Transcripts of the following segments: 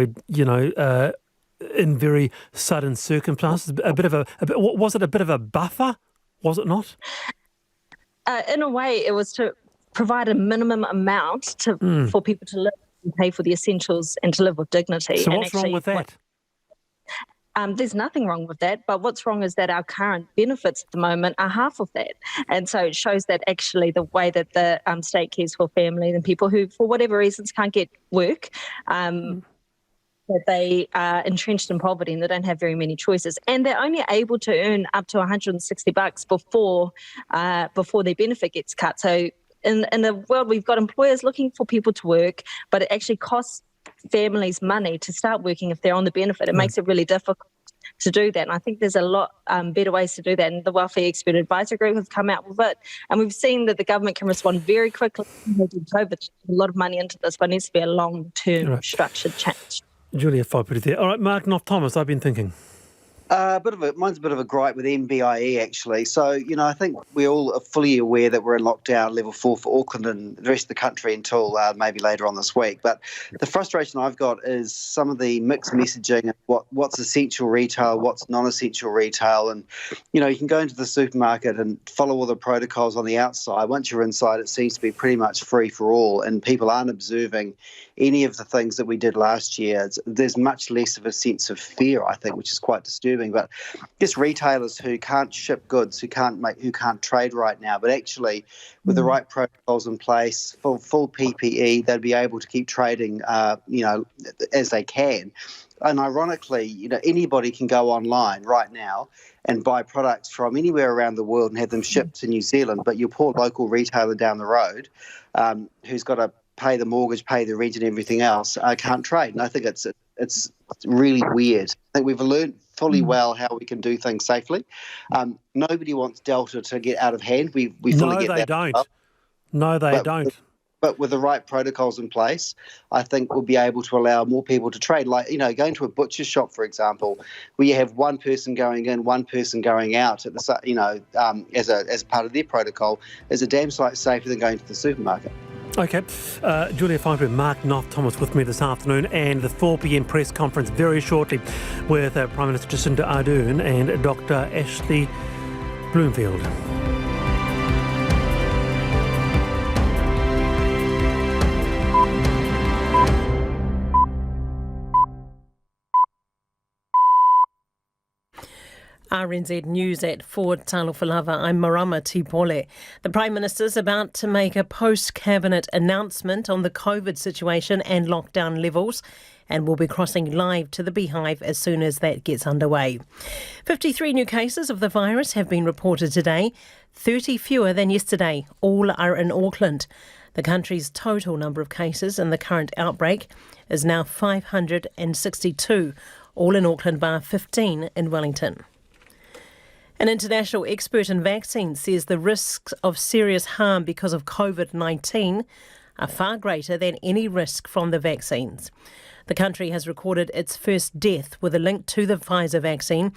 in very sudden circumstances. Was it a bit of a buffer? Was it not? In a way, it was to provide a minimum amount for people to live and pay for the essentials and to live with dignity. So what's wrong with that? There's nothing wrong with that, but what's wrong is that our current benefits at the moment are half of that. And so it shows that actually the way that the state cares for families and people who, for whatever reasons, can't get work, that they are entrenched in poverty and they don't have very many choices. And they're only able to earn up to $160 before their benefit gets cut. So in the world, we've got employers looking for people to work, but it actually costs families money to start working if they're on the benefit. It makes it really difficult to do that. And I think there's a lot better ways to do that. And the Welfare Expert Advisory Group have come out with it. And we've seen that the government can respond very quickly to COVID. A lot of money into this, but it needs to be a long-term structured change. Julia Whaiputi there. All right, Mark Knopf-Thomas, I've been thinking. Mine's a bit of a gripe with MBIE, actually. So, I think we're all fully aware that we're in lockdown level 4 for Auckland and the rest of the country until maybe later on this week. But the frustration I've got is some of the mixed messaging of what's essential retail, what's non-essential retail. And, you can go into the supermarket and follow all the protocols on the outside. Once you're inside, it seems to be pretty much free for all, and people aren't observing any of the things that we did last year. There's much less of a sense of fear, I think, which is quite disturbing. But just retailers who can't ship goods, who can't trade right now, but actually with the right protocols in place, full PPE, they'd be able to keep trading, as they can. And ironically, anybody can go online right now and buy products from anywhere around the world and have them shipped to New Zealand. But your poor local retailer down the road, who's got to pay the mortgage, pay the rent and everything else, can't trade. And I think it's really weird. I think we've learned fully well how we can do things safely. Nobody wants Delta to get out of hand. We fully get that. No, they don't. But with the right protocols in place, I think we'll be able to allow more people to trade. Like, going to a butcher's shop, for example, where you have one person going in, one person going out at the, as part of their protocol, is a damn sight safer than going to the supermarket. Okay, Julia Whaiputi, Mark Knopf-Thomas with me this afternoon, and the 4 p.m. press conference very shortly with Prime Minister Jacinda Ardern and Dr. Ashley Bloomfield. RNZ News at 4 Talofa Lava. I'm Marama Tipole. The Prime Minister's about to make a post-cabinet announcement on the COVID situation and lockdown levels, and will be crossing live to the Beehive as soon as that gets underway. 53 new cases of the virus have been reported today, 30 fewer than yesterday. All are in Auckland. The country's total number of cases in the current outbreak is now 562, all in Auckland bar 15 in Wellington. An international expert in vaccines says the risks of serious harm because of COVID-19 are far greater than any risk from the vaccines. The country has recorded its first death with a link to the Pfizer vaccine,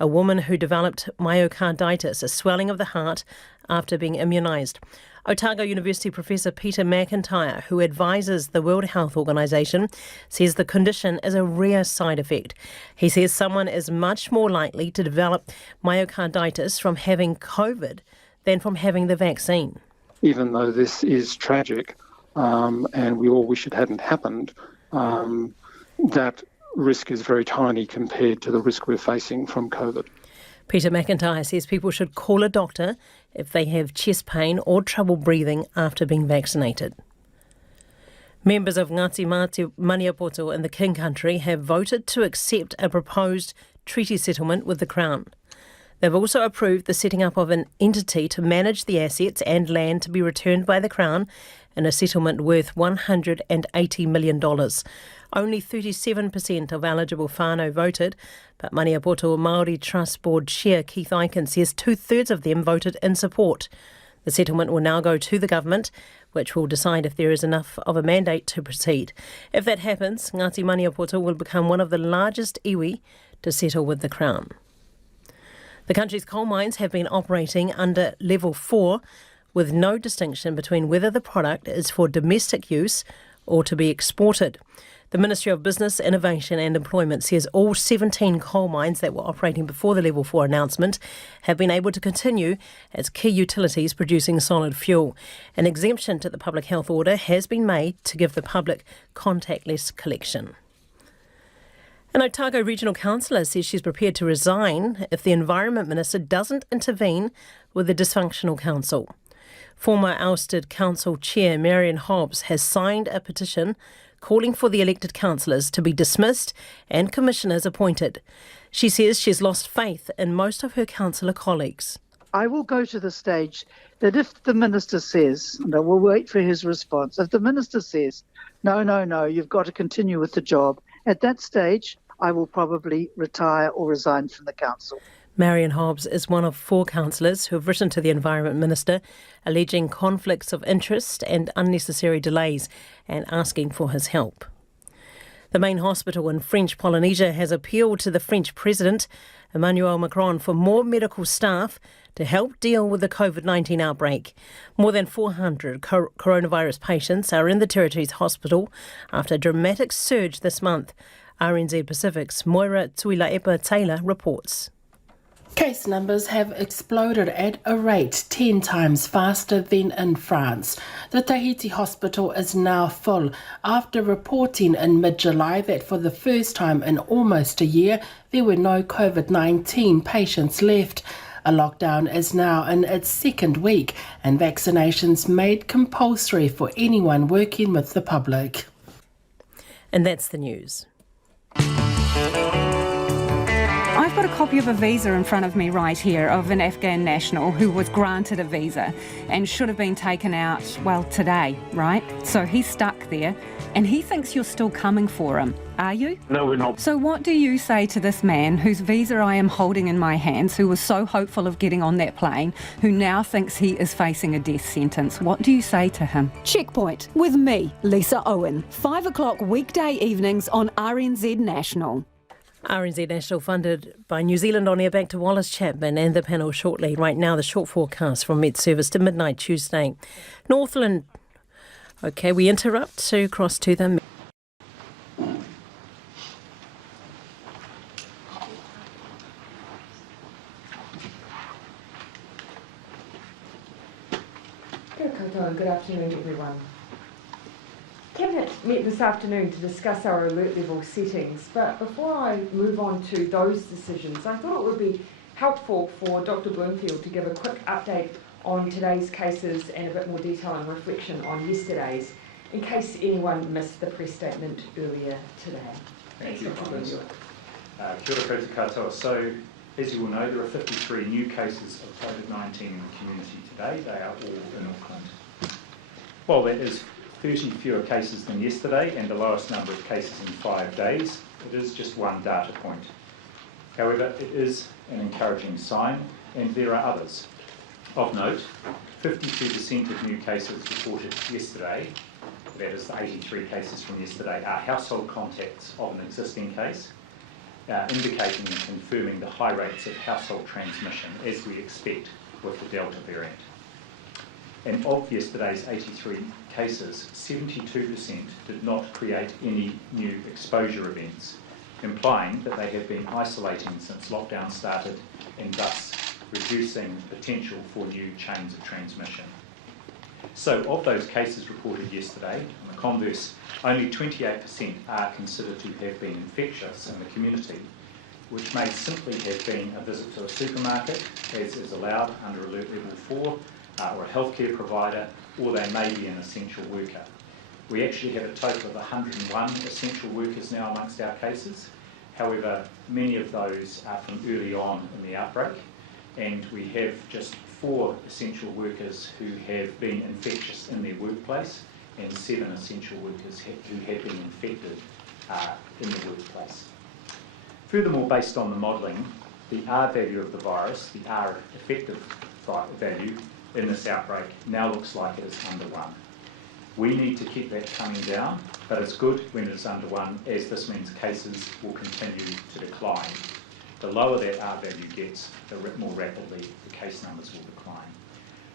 a woman who developed myocarditis, a swelling of the heart, after being immunised. Otago University Professor Peter McIntyre, who advises the World Health Organization, says the condition is a rare side effect. He says someone is much more likely to develop myocarditis from having COVID than from having the vaccine. Even though this is tragic, and we all wish it hadn't happened, that risk is very tiny compared to the risk we're facing from COVID. Peter McIntyre says people should call a doctor if they have chest pain or trouble breathing after being vaccinated. Members of Ngāti Maniapoto in the King Country have voted to accept a proposed treaty settlement with the Crown. They've also approved the setting up of an entity to manage the assets and land to be returned by the Crown in a settlement worth $180 million. Only 37% of eligible whānau voted, but Maniapoto Māori Trust Board Chair Keith Aiken says 2/3 of them voted in support. The settlement will now go to the government, which will decide if there is enough of a mandate to proceed. If that happens, Ngāti Maniapoto will become one of the largest iwi to settle with the Crown. The country's coal mines have been operating under level 4, with no distinction between whether the product is for domestic use or to be exported. The Ministry of Business, Innovation and Employment says all 17 coal mines that were operating before the Level 4 announcement have been able to continue as key utilities producing solid fuel. An exemption to the public health order has been made to give the public contactless collection. An Otago Regional Councillor says she's prepared to resign if the Environment Minister doesn't intervene with the dysfunctional council. Former ousted council chair Marion Hobbs has signed a petition calling for the elected councillors to be dismissed and commissioners appointed. She says she's lost faith in most of her councillor colleagues. I will go to the stage that if the minister says, and I will wait for his response, if the minister says, no, you've got to continue with the job, at that stage, I will probably retire or resign from the council. Marion Hobbs is one of 4 councillors who have written to the Environment Minister alleging conflicts of interest and unnecessary delays and asking for his help. The main hospital in French Polynesia has appealed to the French President, Emmanuel Macron, for more medical staff to help deal with the Covid-19 outbreak. More than 400 coronavirus patients are in the territory's hospital after a dramatic surge this month. RNZ Pacific's Moira Tuilaepa-Taylor reports. Case numbers have exploded at a rate 10 times faster than in France. The Tahiti hospital is now full after reporting in mid-July that for the first time in almost a year there were no COVID-19 patients left. A lockdown is now in its second week and vaccinations made compulsory for anyone working with the public. And that's the news. I've got a copy of a visa in front of me right here of an Afghan national who was granted a visa and should have been taken out, well, today, right? So he's stuck there and he thinks you're still coming for him. Are you? No, we're not. So what do you say to this man whose visa I am holding in my hands, who was so hopeful of getting on that plane, who now thinks he is facing a death sentence? What do you say to him? Checkpoint with me, Lisa Owen. 5 o'clock weekday evenings on RNZ National. RNZ National funded by New Zealand On Air. Back to Wallace Chapman and the panel shortly. Right now, the short forecast from Met Service to midnight Tuesday. Northland. OK, we interrupt to cross to the... Good afternoon, everyone. Cabinet met this afternoon to discuss our alert level settings, but before I move on to those decisions, I thought it would be helpful for Dr. Bloomfield to give a quick update on today's cases and a bit more detail and reflection on yesterday's, in case anyone missed the press statement earlier today. Thank you, Dr. Bloomfield. Kia ora koutou katoa. So, as you will know, there are 53 new cases of COVID-19 in the community today. They are all in Auckland. While that is 30 fewer cases than yesterday and the lowest number of cases in 5 days, it is just one data point. However, it is an encouraging sign, and there are others. Of note, 52% of new cases reported yesterday, that is the 83 cases from yesterday, are household contacts of an existing case, indicating and confirming the high rates of household transmission as we expect with the Delta variant. And of yesterday's 83 cases, 72% did not create any new exposure events, implying that they have been isolating since lockdown started and thus reducing the potential for new chains of transmission. So of those cases reported yesterday, on the converse, only 28% are considered to have been infectious in the community, which may simply have been a visit to a supermarket, as is allowed under Alert Level 4, or a healthcare provider, or they may be an essential worker. We actually have a total of 101 essential workers now amongst our cases. However, many of those are from early on in the outbreak, and we have just 4 essential workers who have been infectious in their workplace, and 7 essential workers who have been infected in the workplace. Furthermore, based on the modelling, the R value of the virus, the R effective value in this outbreak, now looks like it is under 1. We need to keep that coming down, but it's good when it is under 1, as this means cases will continue to decline. The lower that R value gets, the more rapidly the case numbers will decline.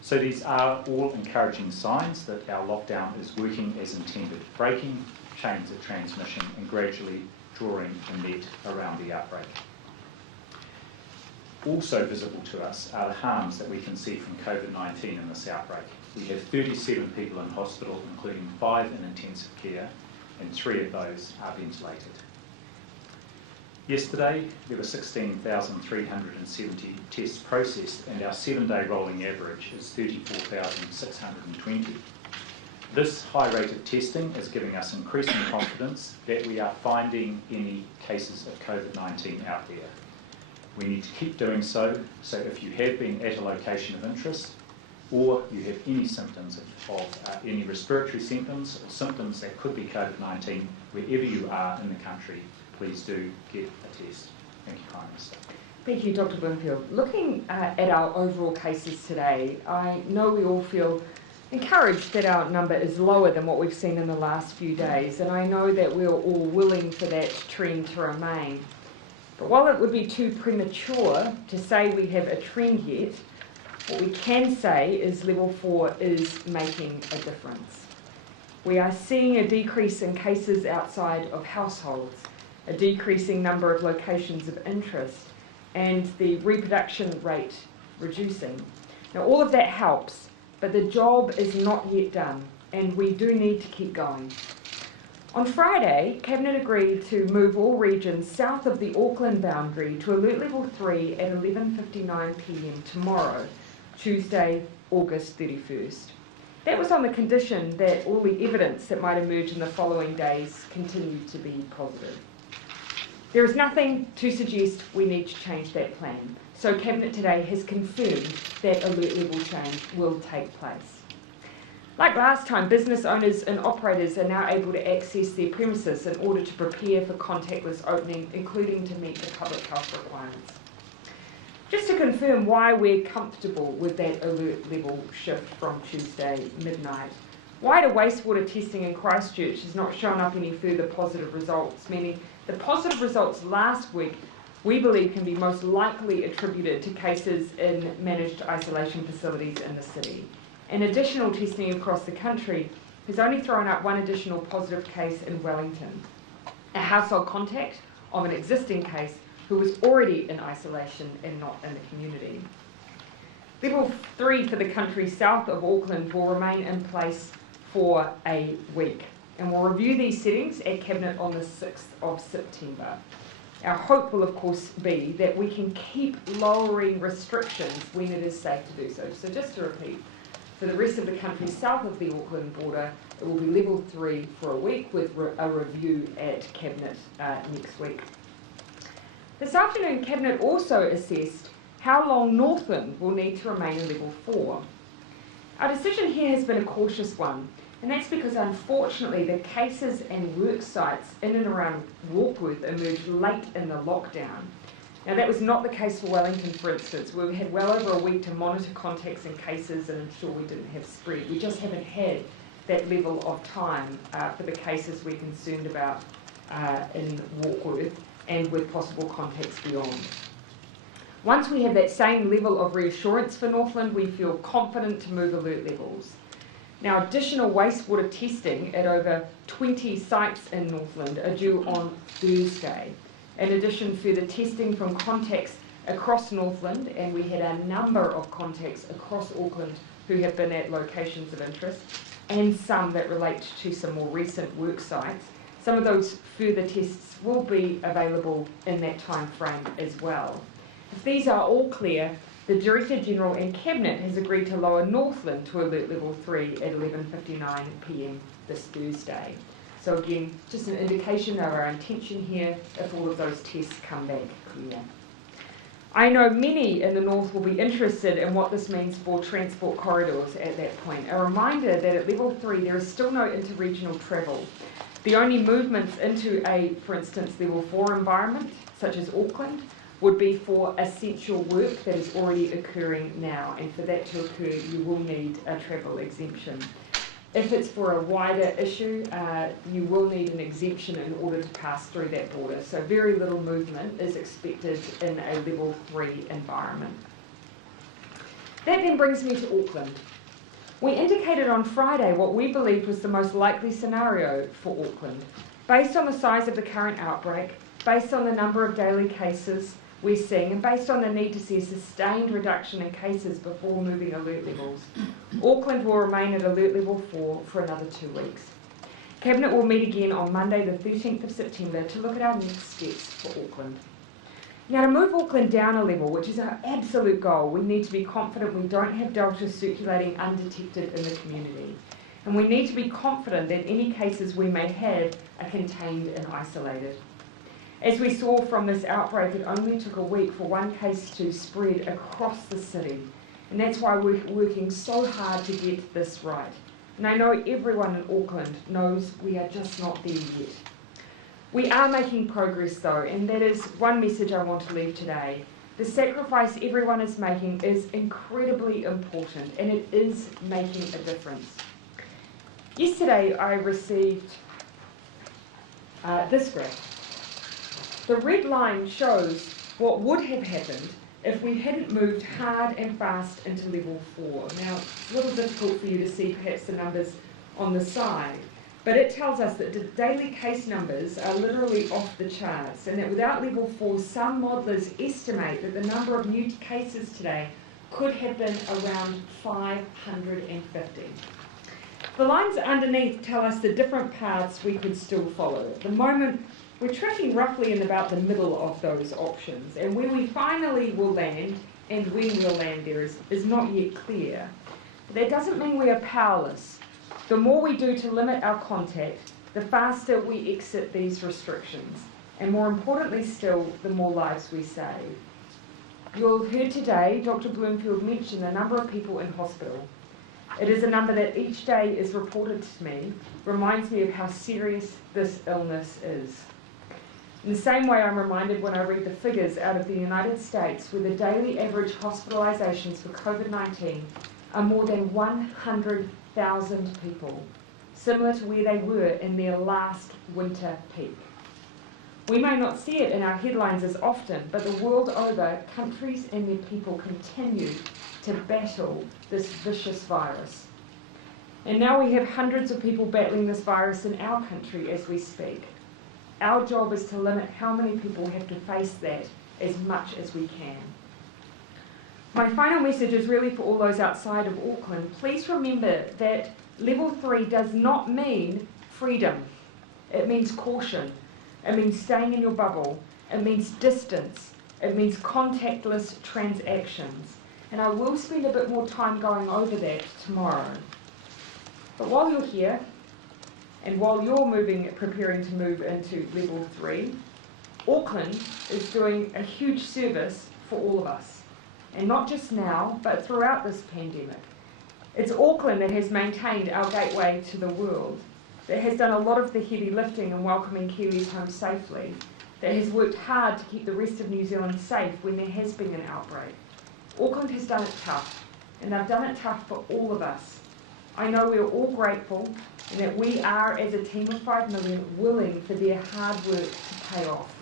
So these are all encouraging signs that our lockdown is working as intended, breaking chains of transmission and gradually drawing the net around the outbreak. Also visible to us are the harms that we can see from COVID-19 in this outbreak. We have 37 people in hospital, including 5 in intensive care, and 3 of those are ventilated. Yesterday, there were 16,370 tests processed, and our 7-day rolling average is 34,620. This high rate of testing is giving us increasing confidence that we are finding any cases of COVID-19 out there. We need to keep doing so, so if you have been at a location of interest, or you have any symptoms of any respiratory symptoms or symptoms that could be COVID-19, wherever you are in the country, please do get a test. Thank you, Prime Minister. Thank you, Dr. Bloomfield. Looking at our overall cases today, I know we all feel encouraged that our number is lower than what we've seen in the last few days, and I know that we're all willing for that trend to remain. But while it would be too premature to say we have a trend yet, what we can say is level 4 is making a difference. We are seeing a decrease in cases outside of households, a decreasing number of locations of interest, and the reproduction rate reducing. Now, all of that helps, but the job is not yet done, and we do need to keep going. On Friday, Cabinet agreed to move all regions south of the Auckland boundary to Alert Level 3 at 11:59 p.m. tomorrow, Tuesday, August 31st. That was on the condition that all the evidence that might emerge in the following days continued to be positive. There is nothing to suggest we need to change that plan, so Cabinet today has confirmed that alert level change will take place. Like last time, business owners and operators are now able to access their premises in order to prepare for contactless opening, including to meet the public health requirements. Just to confirm why we're comfortable with that alert level shift from Tuesday midnight, wider wastewater testing in Christchurch has not shown up any further positive results, meaning the positive results last week we believe can be most likely attributed to cases in managed isolation facilities in the city. And additional testing across the country has only thrown up one additional positive case in Wellington, a household contact of an existing case who was already in isolation and not in the community. Level 3 for the country south of Auckland will remain in place for a week, and we'll review these settings at Cabinet on the 6th of September. Our hope will of course be that we can keep lowering restrictions when it is safe to do so. So just to repeat, for the rest of the country south of the Auckland border, it will be level 3 for a week with a review at Cabinet next week. This afternoon, Cabinet also assessed how long Northland will need to remain in level 4. Our decision here has been a cautious one, and that's because unfortunately the cases and work sites in and around Warkworth emerged late in the lockdown. Now that was not the case for Wellington, for instance, where we had well over a week to monitor contacts and cases and ensure we didn't have spread. We just haven't had that level of time for the cases we're concerned about in Warkworth and with possible contacts beyond. Once we have that same level of reassurance for Northland, we feel confident to move alert levels. Now, additional wastewater testing at over 20 sites in Northland are due on Thursday. In addition, further testing from contacts across Northland, and we had a number of contacts across Auckland who have been at locations of interest, and some that relate to some more recent work sites. Some of those further tests will be available in that time frame as well. If these are all clear, the Director General and Cabinet has agreed to lower Northland to alert level 3 at 11:59 p.m. this Thursday. So again, just an indication of our intention here if all of those tests come back clear. I know many in the north will be interested in what this means for transport corridors at that point. A reminder that at level 3 there is still no interregional travel. The only movements into a, for instance, level 4 environment, such as Auckland, would be for essential work that is already occurring now, and for that to occur you will need a travel exemption. If it's for a wider issue, you will need an exemption in order to pass through that border. So very little movement is expected in a level 3 environment. That then brings me to Auckland. We indicated on Friday what we believed was the most likely scenario for Auckland, based on the size of the current outbreak, based on the number of daily cases we're seeing, and based on the need to see a sustained reduction in cases before moving alert levels. Auckland will remain at alert level 4 for another 2 weeks. Cabinet will meet again on Monday the 13th of September to look at our next steps for Auckland. Now, to move Auckland down a level, which is our absolute goal, we need to be confident we don't have Delta circulating undetected in the community. And we need to be confident that any cases we may have are contained and isolated. As we saw from this outbreak, it only took a week for one case to spread across the city. And that's why we're working so hard to get this right. And I know everyone in Auckland knows we are just not there yet. We are making progress though, and that is one message I want to leave today. The sacrifice everyone is making is incredibly important, and it is making a difference. Yesterday I received this graph. The red line shows what would have happened if we hadn't moved hard and fast into level 4. Now, it's a little difficult for you to see perhaps the numbers on the side, but it tells us that the daily case numbers are literally off the charts, and that without level 4, some modelers estimate that the number of new cases today could have been around 550. The lines underneath tell us the different paths we could still follow. At the moment, we're tracking roughly in about the middle of those options, and where we finally will land and when we'll land there is not yet clear. But that doesn't mean we are powerless. The more we do to limit our contact, the faster we exit these restrictions, and more importantly still, the more lives we save. You'll have heard today Dr. Bloomfield mention the number of people in hospital. It is a number that each day is reported to me, reminds me of how serious this illness is. In the same way, I'm reminded when I read the figures out of the United States, where the daily average hospitalisations for COVID-19 are more than 100,000 people, similar to where they were in their last winter peak. We may not see it in our headlines as often, but the world over, countries and their people continue to battle this vicious virus. And now we have hundreds of people battling this virus in our country as we speak. Our job is to limit how many people have to face that as much as we can. My final message is really for all those outside of Auckland. Please remember that level 3 does not mean freedom. It means caution. It means staying in your bubble. It means distance. It means contactless transactions. And I will spend a bit more time going over that tomorrow. But while you're here, and while you're preparing to move into level 3, Auckland is doing a huge service for all of us. And not just now, but throughout this pandemic. It's Auckland that has maintained our gateway to the world, that has done a lot of the heavy lifting in welcoming Kiwis home safely, that has worked hard to keep the rest of New Zealand safe when there has been an outbreak. Auckland has done it tough, and they've done it tough for all of us. I know we're all grateful, and that we are, as a team of 5 million, willing for their hard work to pay off.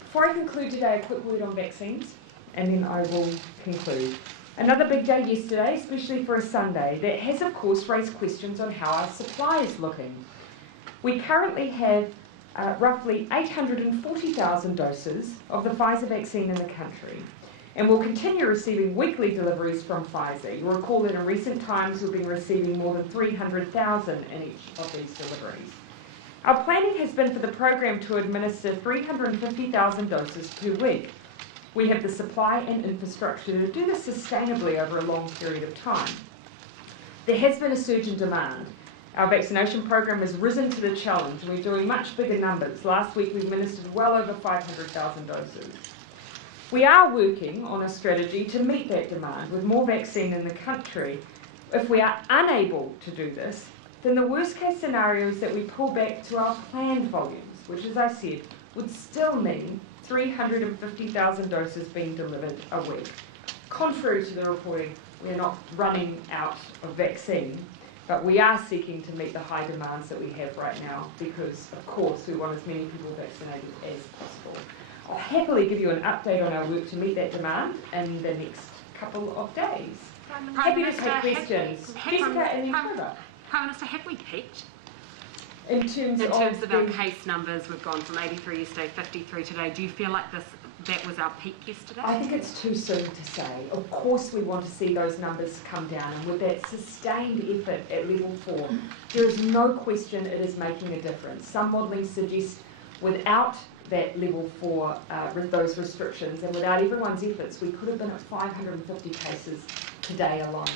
Before I conclude today, a quick word on vaccines, and then I will conclude. Another big day yesterday, especially for a Sunday, that has of course raised questions on how our supply is looking. We currently have roughly 840,000 doses of the Pfizer vaccine in the country, and we'll continue receiving weekly deliveries from Pfizer. You'll recall that in recent times we've been receiving more than 300,000 in each of these deliveries. Our planning has been for the program to administer 350,000 doses per week. We have the supply and infrastructure to do this sustainably over a long period of time. There has been a surge in demand. Our vaccination program has risen to the challenge, and we're doing much bigger numbers. Last week we administered well over 500,000 doses. We are working on a strategy to meet that demand with more vaccine in the country. If we are unable to do this, then the worst case scenario is that we pull back to our planned volumes, which, as I said, would still mean 350,000 doses being delivered a week. Contrary to the reporting, we are not running out of vaccine, but we are seeking to meet the high demands that we have right now because, of course, we want as many people vaccinated as possible. I'll happily give you an update on our work to meet that demand in the next couple of days. Happy to take questions. Jessica and then Prime Minister, have we peaked? In terms of our case numbers, we've gone from 83 yesterday, 53 today. Do you feel like that was our peak yesterday? I think it's too soon to say. Of course we want to see those numbers come down, and with that sustained effort at level 4, there is no question it is making a difference. Some modelling suggests without that level 4, those restrictions, and without everyone's efforts, we could have been at 550 cases today alone.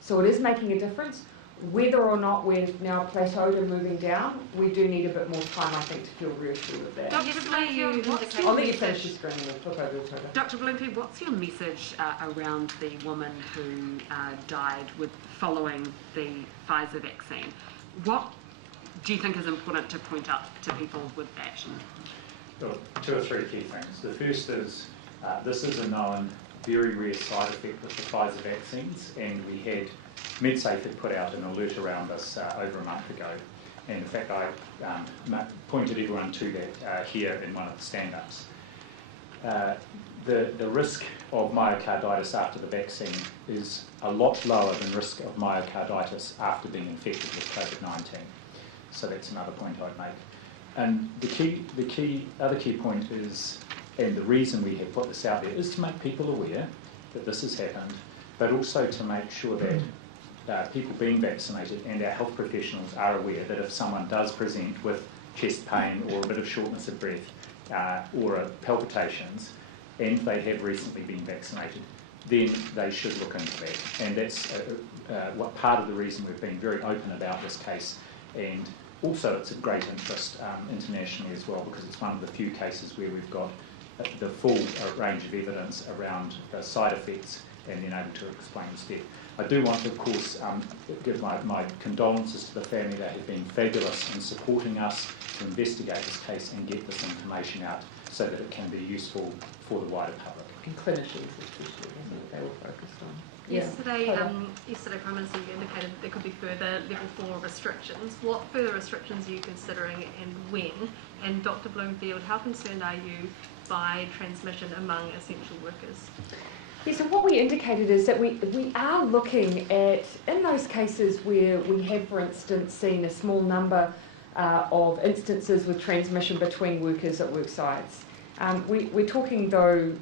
So it is making a difference. Whether or not we've now plateaued and moving down, we do need a bit more time, I think, to feel reassured of that. Dr. Bloomfield, I'll let you finish your screen and we'll flip over to it. Dr. Bloomfield, what's your message around the woman who died following the Pfizer vaccine? What do you think is important to point out to people with that? Well, 2 or 3 key things. The first is this is a known very rare side effect with the Pfizer vaccines, and we had MedSafe had put out an alert around this over a month ago, and in fact I pointed everyone to that here in one of the stand-ups. The risk of myocarditis after the vaccine is a lot lower than risk of myocarditis after being infected with Covid-19. So that's another point I'd make. And the other key point is, and the reason we have put this out there, is to make people aware that this has happened, but also to make sure that people being vaccinated and our health professionals are aware that if someone does present with chest pain or a bit of shortness of breath or palpitations, and they have recently been vaccinated, then they should look into that. And that's what part of the reason we've been very open about this case. And also it's of great interest internationally as well, because it's one of the few cases where we've got the full range of evidence around the side effects and then able to explain the death. I do want to, of course, give my condolences to the family. They have been fabulous in supporting us to investigate this case and get this information out so that it can be useful for the wider public. And clinicians especially, they were focused on. Yesterday, Prime Minister, you indicated there could be further level 4 restrictions. What further restrictions are you considering and when? And Dr. Bloomfield, how concerned are you by transmission among essential workers? Yeah, so what we indicated is that we are looking at, in those cases where we have, for instance, seen a small number of instances with transmission between workers at work sites. We're talking, though,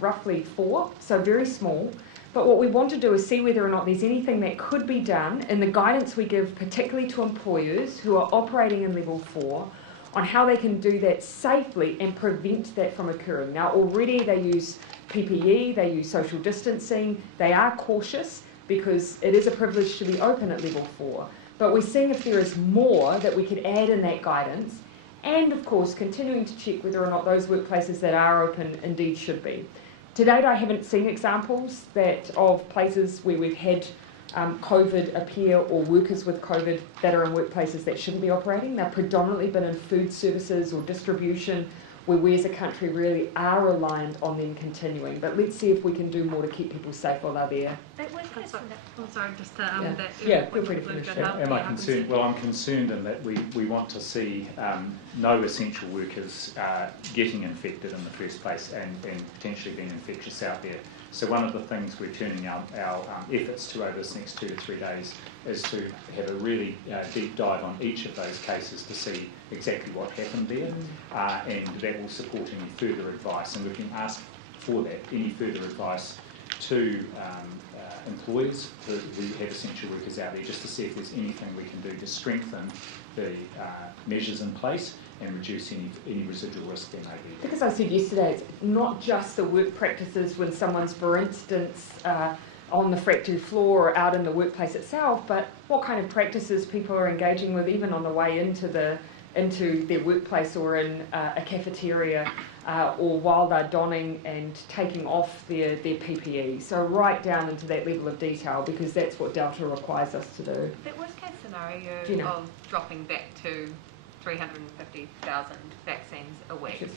roughly 4, so very small. But what we want to do is see whether or not there's anything that could be done in the guidance we give, particularly to employers who are operating in level 4, on how they can do that safely and prevent that from occurring. Now, already they use PPE, they use social distancing, they are cautious because it is a privilege to be open at level 4. But we're seeing if there is more that we could add in that guidance, and of course continuing to check whether or not those workplaces that are open indeed should be. To date, I haven't seen examples of places where we've had COVID appear or workers with COVID that are in workplaces that shouldn't be operating. They've predominantly been in food services or distribution where we as a country really are reliant on them continuing. But let's see if we can do more to keep people safe while they're there. Feel free to finish. Am I concerned? Well, I'm concerned in that we want to see no essential workers getting infected in the first place and potentially being infectious out there. So one of the things we're turning our efforts to over this next 2 to 3 days is to have a really deep dive on each of those cases to see exactly what happened there, and that will support any further advice. And we can ask for that, any further advice to employers who have essential workers out there, just to see if there's anything we can do to strengthen the measures in place and reduce any residual risk there may be. Because I said yesterday, it's not just the work practices when someone's, for instance, on the factory floor or out in the workplace itself, but what kind of practices people are engaging with even on the way into their workplace or in a cafeteria or while they're donning and taking off their PPE. So right down into that level of detail, because that's what Delta requires us to do. That worst case scenario of dropping back to 350,000 vaccines a week.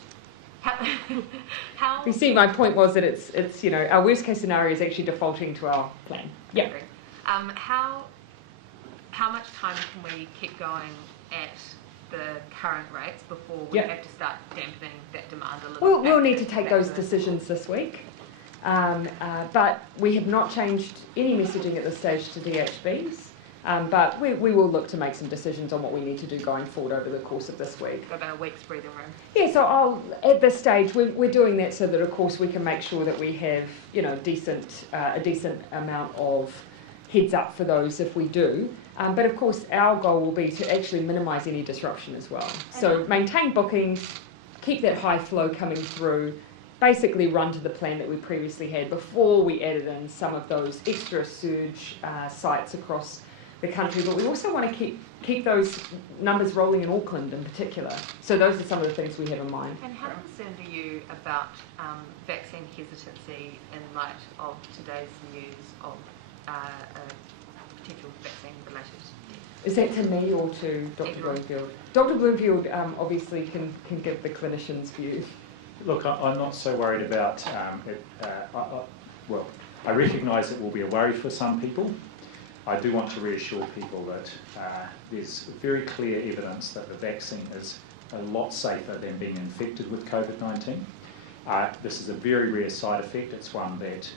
How? You see, my point was that it's our worst case scenario is actually defaulting to our plan. Yeah. How much time can we keep going at the current rates before we have to start dampening that demand a little? We'll need to take those decisions this week. But we have not changed any messaging at this stage to DHBs. But we will look to make some decisions on what we need to do going forward over the course of this week. About a week's breathing room. Yeah, so at this stage, we're doing that so that, of course, we can make sure that we have, a decent amount of heads up for those if we do. But, of course, our goal will be to actually minimise any disruption as well. So maintain bookings, keep that high flow coming through, basically run to the plan that we previously had before we added in some of those extra surge sites across the country, but we also want to keep those numbers rolling in Auckland in particular. So those are some of the things we have in mind. And how concerned are you about vaccine hesitancy in light of today's news of potential vaccine-related death? Is that to me or to Dr. Bloomfield? Dr. Bloomfield obviously can give the clinician's view. Look, I'm not so worried about it. Well, I recognise it will be a worry for some people. I do want to reassure people that there's very clear evidence that the vaccine is a lot safer than being infected with COVID-19. This is a very rare side effect. It's one that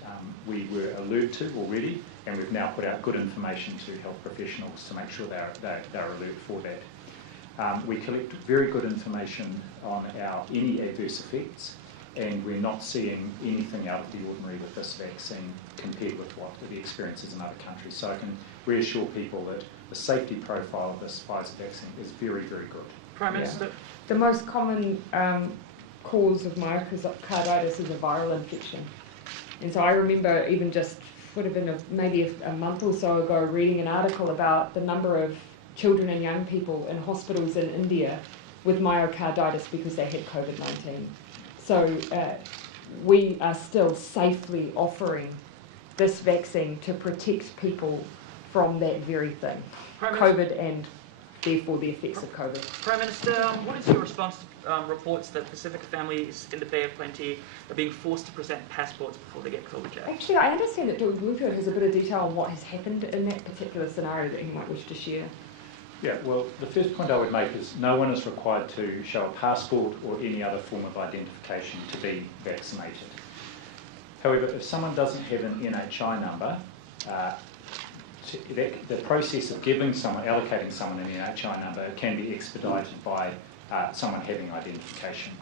we were alert to already, and we've now put out good information to health professionals to make sure they're alert for that. We collect very good information on any adverse effects, and we're not seeing anything out of the ordinary with this vaccine compared with what the experience is in other countries. So I can reassure people that the safety profile of this Pfizer vaccine is very, very good. Prime Minister? The most common cause of myocarditis is a viral infection. And so I remember even just, would have been maybe a month or so ago, reading an article about the number of children and young people in hospitals in India with myocarditis because they had COVID-19. So we are still safely offering this vaccine to protect people from that very thing, COVID and therefore the effects of COVID. Prime Minister, what is your response to reports that Pacifica families in the Bay of Plenty are being forced to present passports before they get COVID jabs? Actually, I understand that Dr. Bloomfield has a bit of detail on what has happened in that particular scenario that he might wish to share. Yeah, well, the first point I would make is no one is required to show a passport or any other form of identification to be vaccinated. However, if someone doesn't have an NHI number, the process of allocating someone an NHI number can be expedited by someone having identification.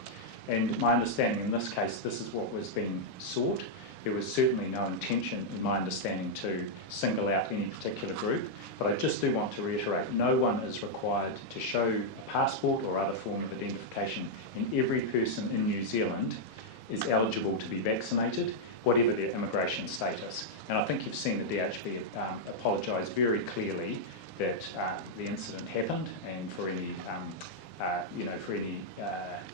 And my understanding in this case, this is what was being sought. There was certainly no intention, in my understanding, to single out any particular group. But I just do want to reiterate, no one is required to show a passport or other form of identification, and every person in New Zealand is eligible to be vaccinated, whatever their immigration status. And I think you've seen the DHB apologise very clearly that the incident happened, and for any,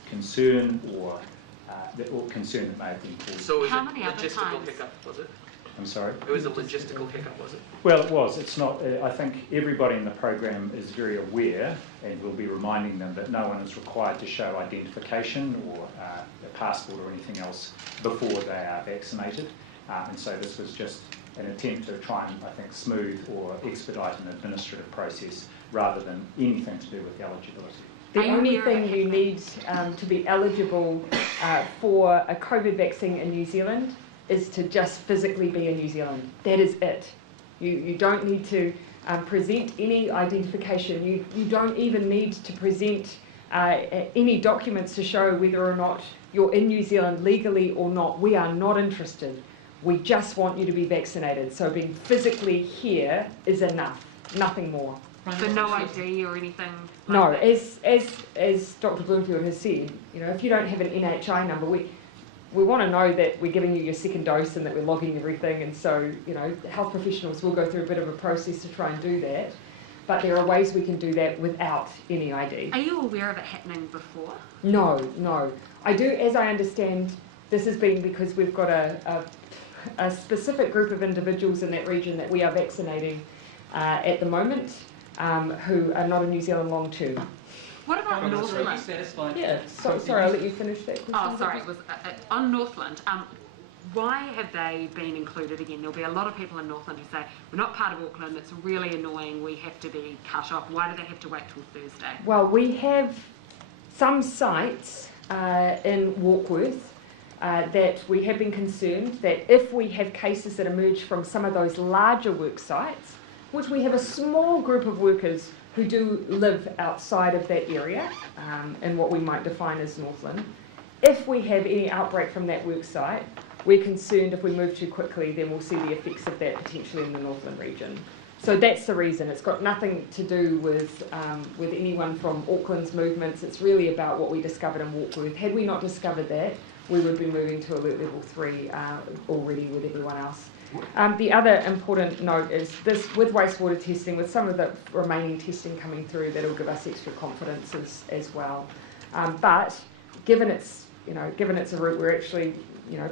concern or concern that may have been caused. So was it a logistical hiccup, was it? I'm sorry? It was a logistical hiccup, was it? Well, it was. It's not. I think everybody in the program is very aware, and we'll be reminding them that no one is required to show identification or a passport or anything else before they are vaccinated. And so this was just an attempt to try and, I think, smooth or expedite an administrative process rather than anything to do with eligibility. The only thing you need to be eligible for a COVID vaccine in New Zealand is to just physically be in New Zealand. That is it. You don't need to present any identification. You don't even need to present any documents to show whether or not you're in New Zealand legally or not. We are not interested. We just want you to be vaccinated. So being physically here is enough, nothing more. So no ID or anything? No, as Dr. Bloomfield has said, if you don't have an NHI number, we want to know that we're giving you your second dose and that we're logging everything, and so, health professionals will go through a bit of a process to try and do that, but there are ways we can do that without any ID. Are you aware of it happening before? No. I do, as I understand, this has been because we've got a specific group of individuals in that region that we are vaccinating at the moment who are not in New Zealand long term. What about Northland? Yeah, sorry, I'll let you finish that question. Oh, sorry, it was on Northland. Why have they been included again? There'll be a lot of people in Northland who say, we're not part of Auckland, it's really annoying, we have to be cut off. Why do they have to wait till Thursday? Well, we have some sites in Warkworth that we have been concerned that if we have cases that emerge from some of those larger work sites, which we have a small group of workers who do live outside of that area, in what we might define as Northland, if we have any outbreak from that work site, we're concerned if we move too quickly, then we'll see the effects of that potentially in the Northland region. So that's the reason. It's got nothing to do with anyone from Auckland's movements. It's really about what we discovered in Warkworth. Had we not discovered that, we would be moving to alert level 3 already with everyone else. The other important note is this, with wastewater testing, with some of the remaining testing coming through, that'll give us extra confidence as well. But given it's a route where actually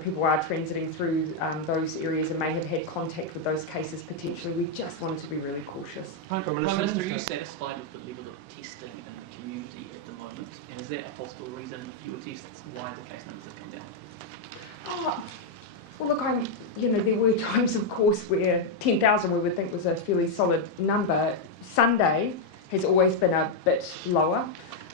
people are transiting through those areas and may have had contact with those cases potentially, we just wanted to be really cautious. Prime Minister, are you satisfied with the level of testing in the community at the moment? And is that a possible reason fewer tests, why the case numbers have come down? Well, look, there were times, of course, where 10,000 we would think was a fairly solid number. Sunday has always been a bit lower,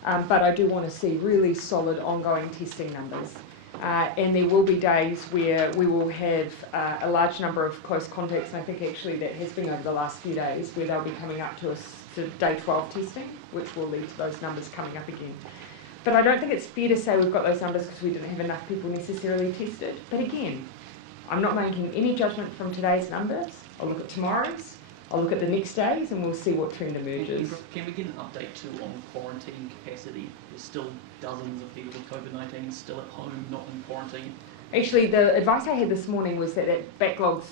but I do want to see really solid ongoing testing numbers. And there will be days where we will have a large number of close contacts, and I think actually that has been over the last few days, where they'll be coming up to us to day 12 testing, which will lead to those numbers coming up again. But I don't think it's fair to say we've got those numbers because we didn't have enough people necessarily tested. But again, I'm not making any judgment from today's numbers. I'll look at tomorrow's, I'll look at the next days, and we'll see what trend emerges. Can we get an update too on quarantine capacity? There's still dozens of people with COVID-19 still at home, not in quarantine. Actually, the advice I had this morning was that backlog's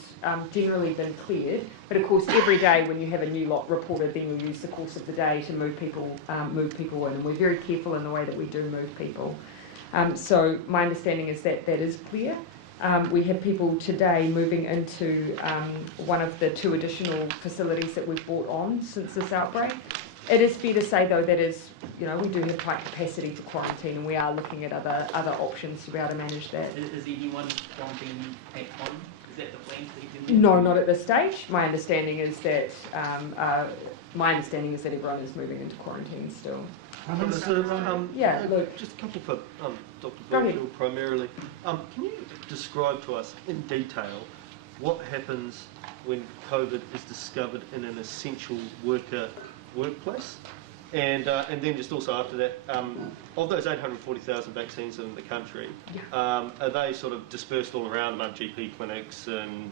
generally been cleared, but of course every day when you have a new lot reported, then you'll use the course of the day to move people in, and we're very careful in the way that we do move people. So my understanding is that that is clear. We have people today moving into one of the 2 additional facilities that we've brought on since this outbreak. It is fair to say, though, that is, we do have tight capacity for quarantine, and we are looking at other options to be able to manage that. Is anyone quarantining at home? Is that the plan? No, not at this stage. My understanding is that everyone is moving into quarantine still. Yeah, look. Just a couple for Dr. Bloomfield primarily. Can you describe to us in detail what happens when COVID is discovered in an essential worker workplace? And then just also after that, of those 840,000 vaccines in the country, are they sort of dispersed all around among GP clinics and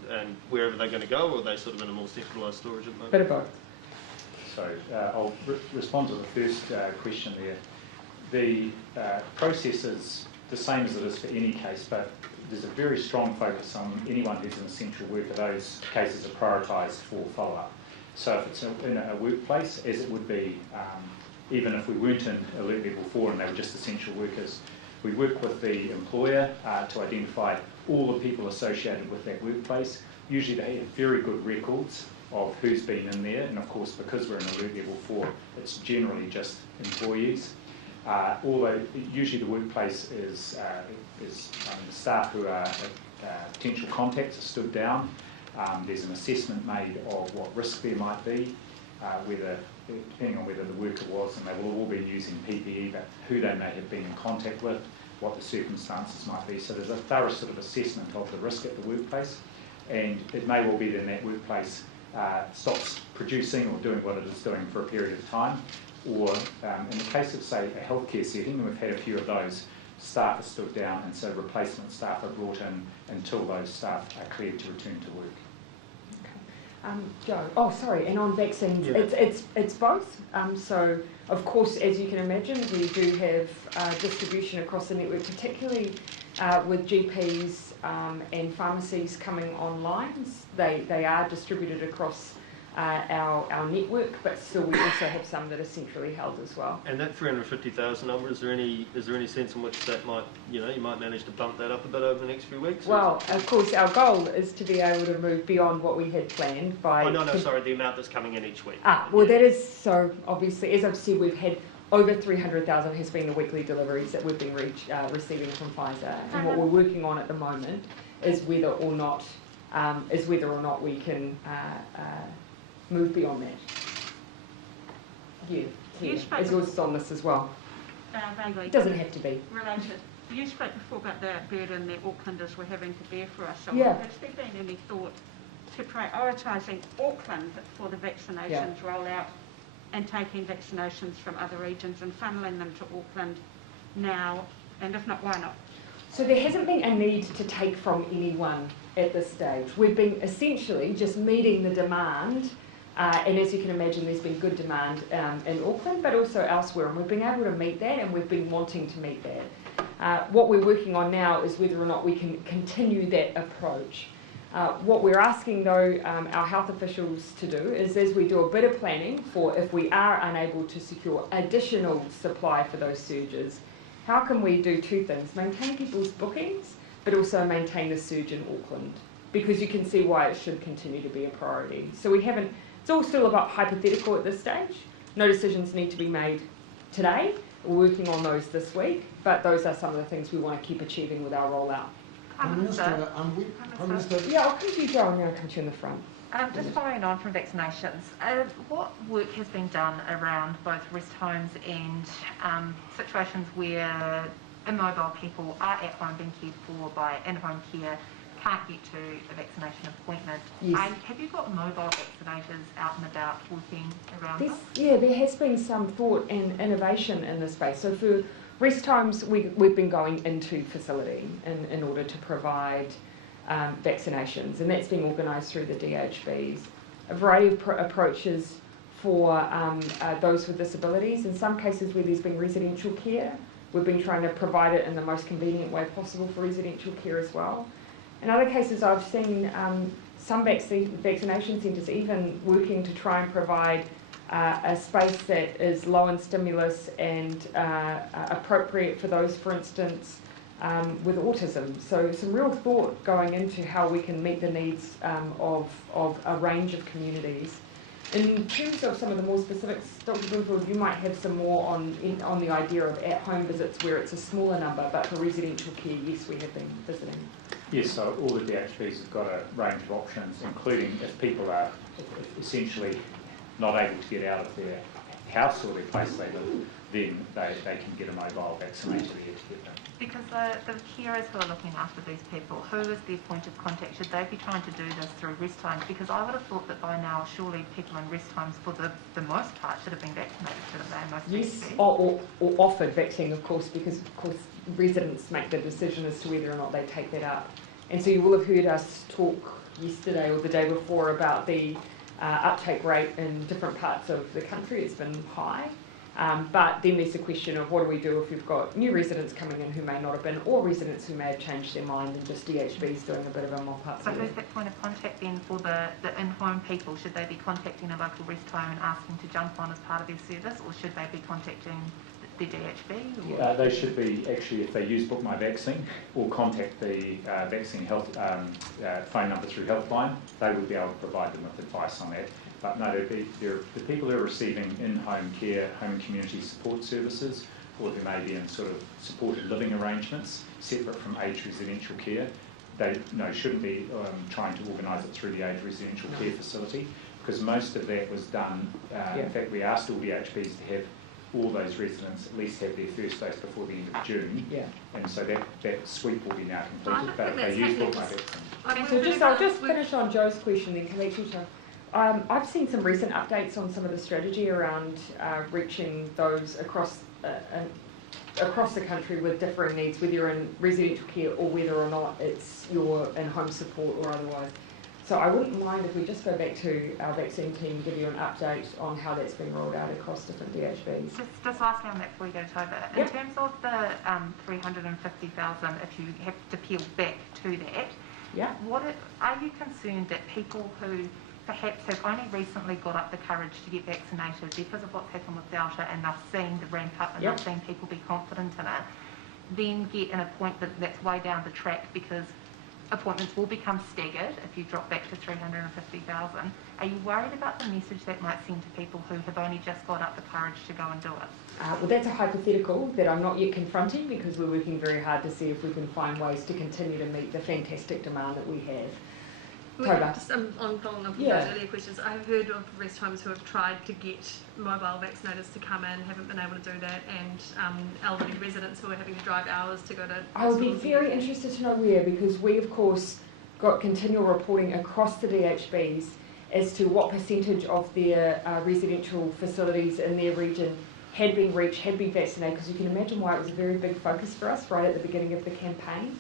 wherever they're going to go, or are they sort of in a more centralised storage at the moment? Bit of both. So I'll respond to the first question there. The process is the same as it is for any case, but there's a very strong focus on anyone who's an essential worker. Those cases are prioritised for follow-up. So if it's in a workplace, as it would be, even if we weren't in alert level 4 and they were just essential workers, we work with the employer to identify all the people associated with that workplace. Usually they have very good records of who's been in there, and of course because we're in alert level 4, it's generally just employees. Although usually the workplace is the staff who are potential contacts are stood down. There's an assessment made of what risk there might be, depending on whether the worker was, and they will all be using PPE, but who they may have been in contact with, what the circumstances might be. So there's a thorough sort of assessment of the risk at the workplace, and it may well be that that workplace stops producing or doing what it is doing for a period of time, or in the case of, say, a healthcare setting, and we've had a few of those, staff are stood down, and so replacement staff are brought in until those staff are cleared to return to work. Joe. Oh, sorry. And on vaccines, it's both. So, of course, as you can imagine, we do have distribution across the network, particularly with GPs and pharmacies coming online. They are distributed across our network, but still we also have some that are centrally held as well. And that 350,000 number, is there any sense in which that might, you might manage to bump that up a bit over the next few weeks? Well, of course, our goal is to be able to move beyond what we had planned by... Oh, no, sorry, the amount that's coming in each week. Well, that is, so obviously, as I've said, we've had over 300,000 has been the weekly deliveries that we've been receiving from Pfizer, and what we're working on at the moment is whether or not we can move beyond that. Yeah, as yours is on this as well. Vaguely. It doesn't have to be. Related. You spoke before about the burden that Aucklanders were having to bear for us. So Yeah. has there been any thought to prioritising Auckland for the vaccinations rollout and taking vaccinations from other regions and funneling them to Auckland now? And if not, why not? So there hasn't been a need to take from anyone at this stage. We've been essentially just meeting the demand, and as you can imagine, there's been good demand in Auckland, but also elsewhere, and we've been able to meet that, and we've been wanting to meet that. What we're working on now is whether or not we can continue that approach. What we're asking, though, our health officials to do is, as we do a bit of planning for if we are unable to secure additional supply for those surges, how can we do two things? Maintain people's bookings, but also maintain the surge in Auckland, because you can see why it should continue to be a priority. So we haven't, it's all still about hypothetical at this stage. No decisions need to be made today. We're working on those this week, but those are some of the things we want to keep achieving with our rollout. Prime Minister, Yeah, I'll come to you, Joe, and then I'll come to you in the front. Just following on from vaccinations, what work has been done around both rest homes and situations where immobile people are at home being cared for by in-home care, can't get to a vaccination appointment? Yes. Have you got mobile vaccinators out and about working around this? Yeah, there has been some thought and innovation in this space. So for rest homes, we've been going into facility in order to provide vaccinations, and that's being organised through the DHBs. A variety of approaches for those with disabilities. In some cases where there's been residential care, we've been trying to provide it in the most convenient way possible for residential care as well. In other cases, I've seen some vaccination centres even working to try and provide a space that is low in stimulus and appropriate for those, for instance, with autism. So some real thought going into how we can meet the needs of a range of communities. In terms of some of the more specifics, Dr. Bloomfield, you might have some more on the idea of at-home visits where it's a smaller number, but for residential care, yes, we have been visiting. Yes, so all the DHBs have got a range of options, including if people are essentially not able to get out of their house or their place they live, then they can get a mobile vaccinator there to get them. Because the carers who are looking after these people, who is their point of contact? Should they be trying to do this through rest homes? Because I would have thought that by now, surely people in rest homes, for the most part, should have been vaccinated, shouldn't they? Yes, or offered vaccine, of course, because of course residents make the decision as to whether or not they take that up. And so you will have heard us talk yesterday or the day before about the uptake rate in different parts of the country. It's been high. But then there's the question of what do we do if we've got new residents coming in who may not have been, or residents who may have changed their mind and just DHB's doing a bit of a mop-up. So who's that point of contact then for the in-home people? Should they be contacting a local rest home and asking to jump on as part of their service, or should they be contacting the DHB? They should be, actually, if they use Book My Vaccine, or contact the vaccine health phone number through Helpline, they would be able to provide them with advice on that. But no, the people who are receiving in-home care, home and community support services, or who may be in sort of supported living arrangements, separate from aged residential care, they shouldn't be trying to organise it through the aged residential care facility, because most of that was done. In fact, we asked all the HBs to have all those residents at least have their first dose before the end of June, and so that sweep will be now completed. But if they use Book My Vaccine. So I'll just finish on Joe's question, then come back to you, Joe. I've seen some recent updates on some of the strategy around reaching those across the country with differing needs, whether you're in residential care or whether or not it's your in-home support or otherwise. So I wouldn't mind if we just go back to our vaccine team and give you an update on how that's been rolled out across different DHBs. Just lastly on that before we go to over. In terms of the 350,000, if you have to peel back to that, are you concerned that people who perhaps have only recently got up the courage to get vaccinated because of what's happened with Delta and they've seen the ramp up and they've seen people be confident in it, then get an appointment that's way down the track because appointments will become staggered if you drop back to 350,000. Are you worried about the message that might send to people who have only just got up the courage to go and do it? Well, that's a hypothetical that I'm not yet confronting because we're working very hard to see if we can find ways to continue to meet the fantastic demand that we have. October. Just on following up on those earlier questions, I've heard of rest homes who have tried to get mobile vaccinators to come in, haven't been able to do that, and elderly residents who are having to drive hours to go to I would be hospitals. very interested to know where, because we, of course, got continual reporting across the DHBs as to what percentage of their residential facilities in their region had been reached, had been vaccinated, because you can imagine why it was a very big focus for us right at the beginning of the campaign.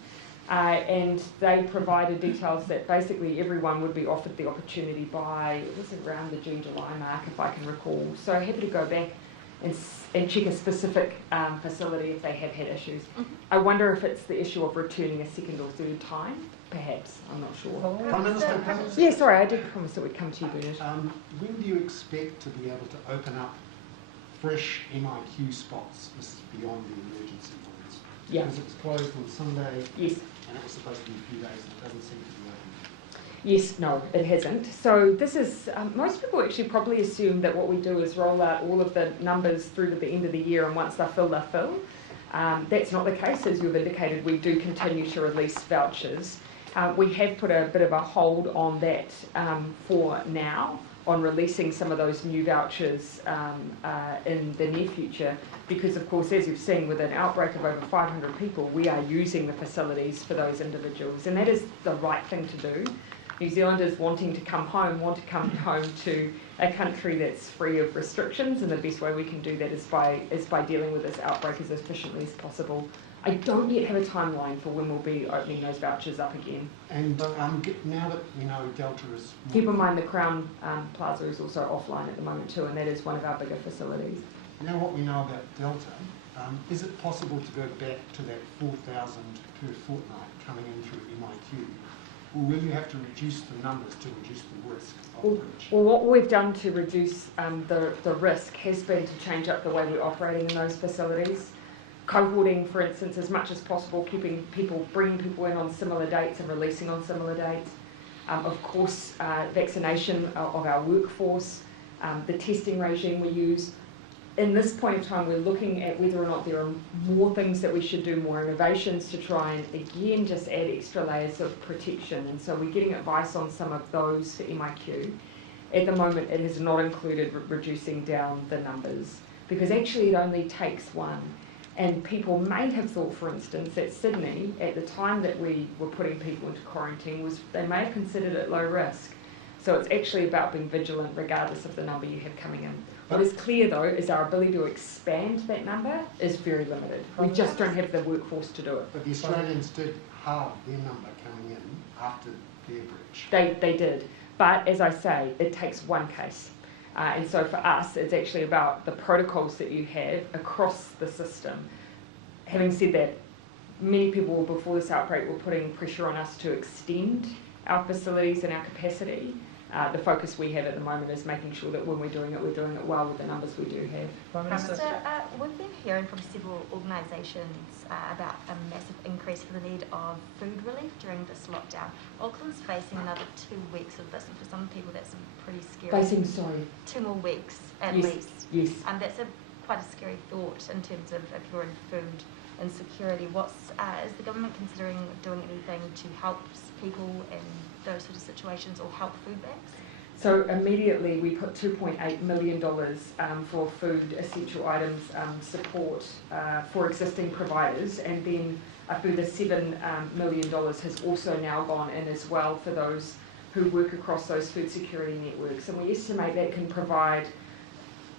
And they provided details that basically everyone would be offered the opportunity by, it was around the June, July mark, if I can recall. So happy to go back and check a specific facility if they have had issues. I wonder if it's the issue of returning a second or third time, perhaps. I'm not sure. Prime Minister, Yeah, sorry, I did promise that we'd come to you, Bernard. when do you expect to be able to open up fresh MIQ spots? This is beyond the emergency ones. Yeah. Because it was closed on Sunday. Yes. And it was supposed to be a few days, and it doesn't seem to be open. Yes, no, it hasn't. So this is, most people actually probably assume that what we do is roll out all of the numbers through to the end of the year, and once they're filled, they're filled. That's not the case. As you've indicated, we do continue to release vouchers. We have put a bit of a hold on that for now, on releasing some of those new vouchers in the near future, because of course, as you've seen, with an outbreak of over 500 people, we are using the facilities for those individuals, and that is the right thing to do. New Zealanders wanting to come home want to come home to a country that's free of restrictions, and the best way we can do that is by dealing with this outbreak as efficiently as possible. I don't yet have a timeline for when we'll be opening those vouchers up again. And now that we know Delta is... Keep in mind the Crown Plaza is also offline at the moment too, and that is one of our bigger facilities. Now what we know about Delta, is it possible to go back to that 4,000 per fortnight coming in through MIQ? Or will you have to reduce the numbers to reduce the risk of breach? Well, what we've done to reduce the risk has been to change up the way we're operating in those facilities. Cohorting, for instance, as much as possible, bringing people in on similar dates and releasing on similar dates. Of course, vaccination of our workforce, the testing regime we use. In this point in time, we're looking at whether or not there are more things that we should do, more innovations to try and, again, just add extra layers of protection. And so we're getting advice on some of those for MIQ. At the moment, it has not included reducing down the numbers, because actually it only takes one. And people may have thought, for instance, that Sydney, at the time that we were putting people into quarantine, they may have considered it low risk. So it's actually about being vigilant regardless of the number you have coming in. What is clear, though, is our ability to expand that number is very limited. We just don't have the workforce to do it. But the Australians did halve their number coming in after their breach. They did. But as I say, it takes one case. And so for us, it's actually about the protocols that you have across the system. Having said that, many people before this outbreak were putting pressure on us to extend our facilities and our capacity. The focus we have at the moment is making sure that when we're doing it well with the numbers we do have. Prime Minister, we've been hearing from several organisations about a massive increase for the need of food relief during this lockdown. Auckland's facing another 2 weeks of this, and for some people that's pretty scary. Facing, sorry? 2 more weeks at least. Yes. And that's quite a scary thought in terms of if you're in food insecurity. Is the government considering doing anything to help people in those sort of situations or help food banks? So immediately we put $2.8 million for food essential items support for existing providers, and then a further $7 million has also now gone in as well for those who work across those food security networks, and we estimate that can provide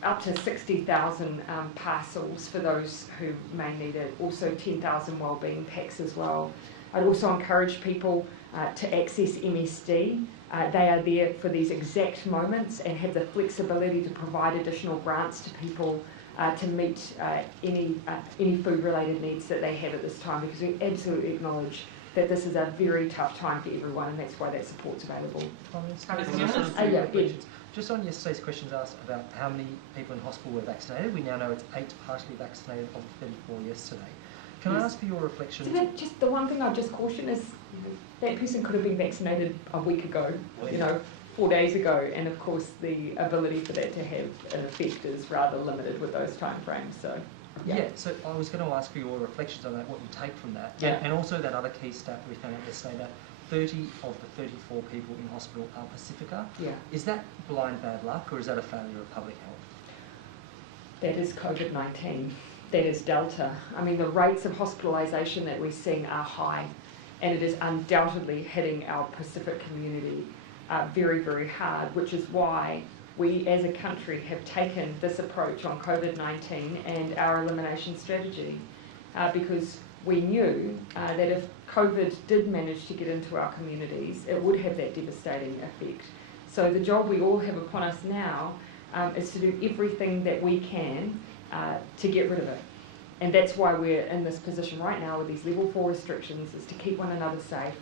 up to 60,000 parcels for those who may need it, also 10,000 wellbeing packs as well. I'd also encourage people to access MSD. They are there for these exact moments and have the flexibility to provide additional grants to people to meet any food-related needs that they have at this time, because we absolutely acknowledge that this is a very tough time for everyone, and that's why that support's available. Just on yesterday's questions asked about how many people in hospital were vaccinated, we now know it's 8 partially vaccinated of the 34 yesterday. Can I ask for your reflections? Just the one thing I'd just caution is that person could have been vaccinated a week ago, 4 days ago, and of course the ability for that to have an effect is rather limited with those timeframes. So. Yeah, so I was going to ask for your reflections on that, what you take from that, and also that other key stat we found out yesterday, that 30 of the 34 people in hospital are Pacifica. Yeah. Is that blind bad luck, or is that a failure of public health? That is COVID-19. That is Delta. I mean, the rates of hospitalisation that we're seeing are high, and it is undoubtedly hitting our Pacific community very, very hard, which is why we as a country have taken this approach on COVID-19 and our elimination strategy, because we knew that if COVID did manage to get into our communities, it would have that devastating effect. So the job we all have upon us now is to do everything that we can to get rid of it. And that's why we're in this position right now with these level 4 restrictions, is to keep one another safe,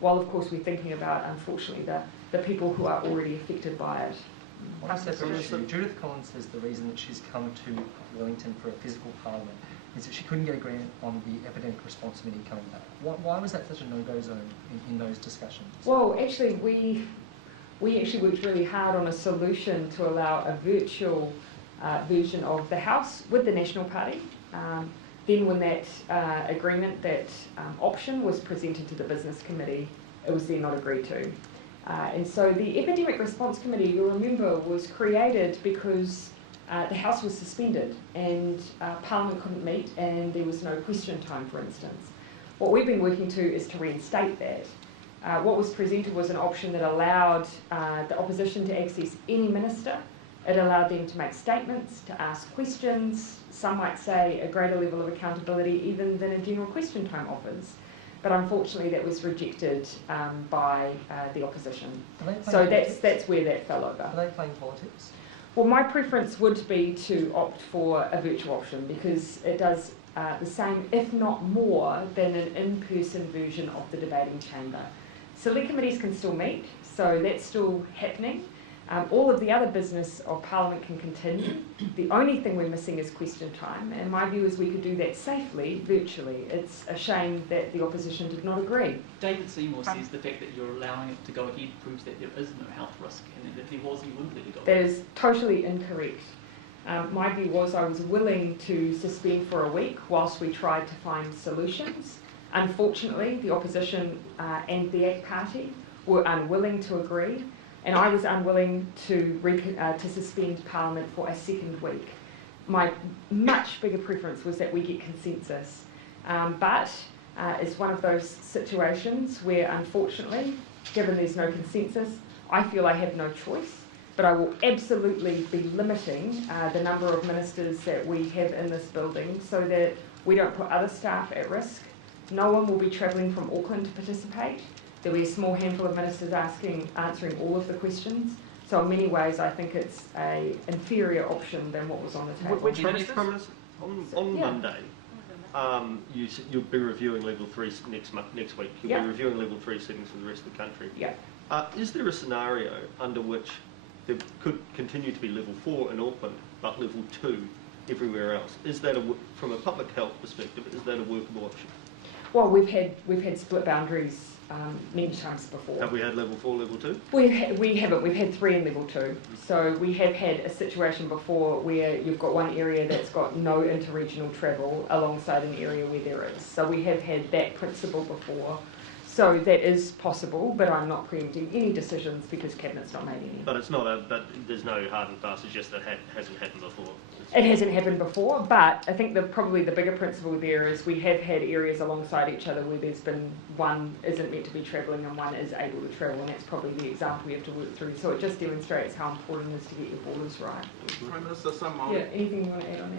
while of course we're thinking about, unfortunately, the people who are already affected by it. On a separate issue, Judith Collins says the reason that she's come to Wellington for a physical parliament is that she couldn't get agreement on the epidemic response committee coming back. Why was that such a no-go zone in those discussions? Well, actually, we actually worked really hard on a solution to allow a virtual version of the House with the National Party. Then when that agreement, that option was presented to the Business Committee, it was then not agreed to. And so the Epidemic Response Committee, you'll remember, was created because the House was suspended and Parliament couldn't meet and there was no question time, for instance. What we've been working to is to reinstate that. What was presented was an option that allowed the opposition to access any minister. It allowed them to make statements, to ask questions, some might say a greater level of accountability even than a general question time offers. But unfortunately that was rejected by the opposition. So that's where that fell over. Are they playing politics? Well, my preference would be to opt for a virtual option because it does the same, if not more, than an in-person version of the debating chamber. Select committees can still meet, so that's still happening. All of the other business of Parliament can continue. The only thing we're missing is question time, and my view is we could do that safely, virtually. It's a shame that the opposition did not agree. David Seymour says the fact that you're allowing it to go ahead proves that there is no health risk, and that if there was, you wouldn't let it go ahead. That is totally incorrect. My view was I was willing to suspend for a week whilst we tried to find solutions. Unfortunately, the opposition and the ACT Party were unwilling to agree, and I was unwilling to suspend Parliament for a second week. My much bigger preference was that we get consensus, but it's one of those situations where, unfortunately, given there's no consensus, I feel I have no choice, but I will absolutely be limiting the number of ministers that we have in this building so that we don't put other staff at risk. No one will be travelling from Auckland to participate. There'll be a small handful of ministers answering all of the questions. So in many ways, I think it's an inferior option than what was on the table. Which ministers? On Monday, you'll be reviewing level 3 next week. You'll be reviewing level 3 settings for the rest of the country. Yeah. Is there a scenario under which there could continue to be level 4 in Auckland, but level 2 everywhere else? Is that, from a public health perspective, is that a workable option? Well, we've had split boundaries many times before. Have we had level 4, level 2? We haven't. We've had 3 in level 2. So we have had a situation before where you've got one area that's got no interregional travel alongside an area where there is. So we have had that principle before. So that is possible, but I'm not preempting any decisions because Cabinet's not made any. But it's not but there's no hard and fast suggest that hasn't happened before. It hasn't happened before, but I think probably the bigger principle there is we have had areas alongside each other where there's been one isn't meant to be travelling and one is able to travel, and that's probably the example we have to work through. So it just demonstrates how important it is to get your borders right. Prime Minister, anything you want to add on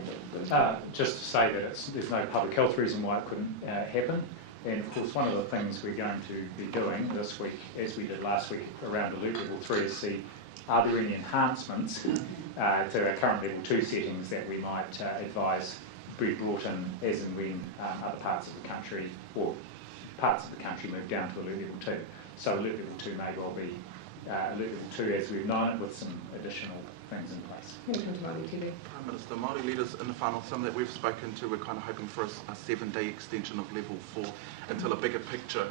that? Just to say that there's no public health reason why it couldn't happen. And of course, one of the things we're going to be doing this week, as we did last week around Alert Level 3, is see are there any enhancements to our current Level 2 settings that we might advise be brought in as and when other parts of the country or parts of the country move down to Alert Level 2. So Alert Level 2 may well be Alert Level 2 as we've known it with some additional things in place. Prime Minister, Māori leaders in the whānau, some that we've spoken to, we're kind of hoping for a 7-day extension of level 4 until a bigger picture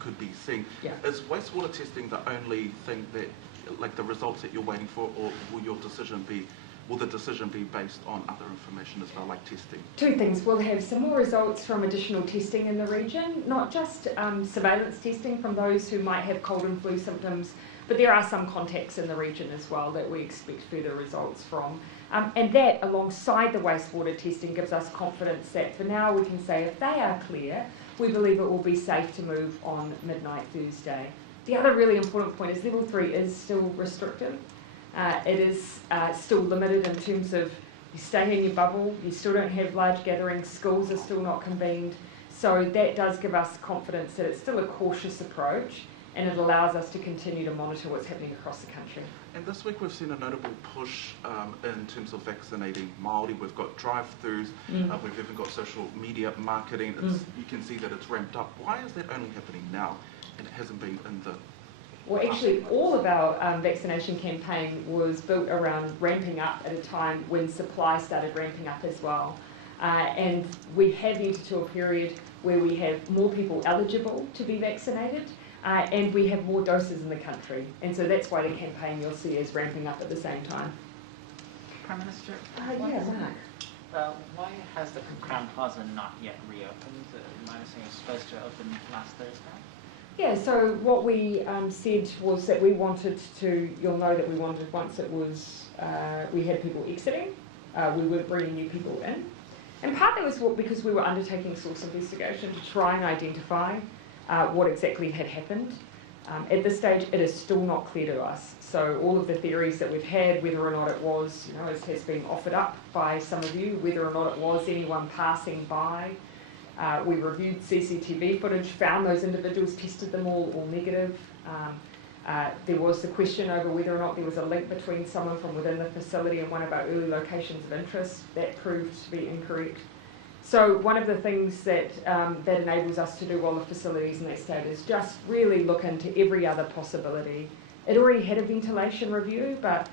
could be seen. Yeah. Is wastewater testing the only thing that, like the results that you're waiting for, or will your decision be will the decision be based on other information as well, like testing? Two things. We'll have some more results from additional testing in the region, not just surveillance testing from those who might have cold and flu symptoms, but there are some contacts in the region as well that we expect further results from. And that, alongside the wastewater testing, gives us confidence that for now we can say if they are clear, we believe it will be safe to move on midnight Thursday. The other really important point is level 3 is still restrictive. It is still limited in terms of you stay in your bubble, you still don't have large gatherings, schools are still not convened. So that does give us confidence that it's still a cautious approach, and it allows us to continue to monitor what's happening across the country. And this week we've seen a notable push in terms of vaccinating Māori. We've got drive-thrus, we've even got social media marketing. You can see that it's ramped up. Why is that only happening now and it hasn't been in the... Well, actually, all of our vaccination campaign was built around ramping up at a time when supply started ramping up as well. And we have entered to a period where we have more people eligible to be vaccinated, and we have more doses in the country. And so that's why the campaign you'll see is ramping up at the same time. Prime Minister? Yeah, Mark. Why has the Crown Plaza not yet reopened? My understanding it was supposed to open last Thursday. Yeah, so what we said was that we wanted to, you'll know that we wanted, once it was, we had people exiting, we weren't bringing new people in. And partly was because we were undertaking source investigation to try and identify what exactly had happened. At this stage, it is still not clear to us. So all of the theories that we've had, whether or not it was, as has been offered up by some of you, whether or not it was anyone passing by. We reviewed CCTV footage, found those individuals, tested them all negative. There was the question over whether or not there was a link between someone from within the facility and one of our early locations of interest. That proved to be incorrect. So one of the things that that enables us to do while the facility's in that state is just really look into every other possibility. It already had a ventilation review, but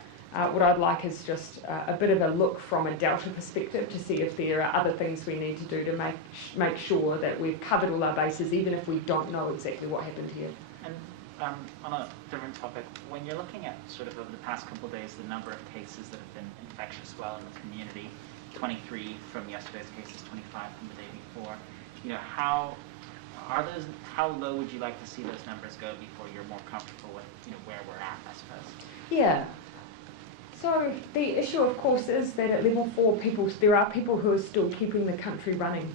what I'd like is just a bit of a look from a Delta perspective to see if there are other things we need to do to make sure that we've covered all our bases, even if we don't know exactly what happened here. And on a different topic, when you're looking at sort of over the past couple of days, the number of cases that have been infectious well in the community, 23 from yesterday's cases, 25 from the day before, how low would you like to see those numbers go before you're more comfortable with where we're at, I suppose? Yeah. So the issue, of course, is that at level 4, there are people who are still keeping the country running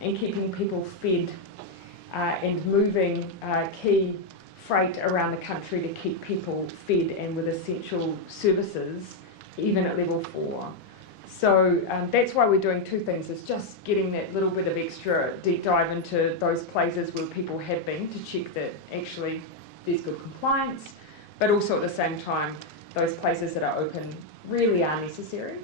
and keeping people fed and moving key freight around the country to keep people fed and with essential services, even at level 4. So that's why we're doing two things, is just getting that little bit of extra deep dive into those places where people have been to check that actually there's good compliance, but also at the same time, those places that are open really are necessary.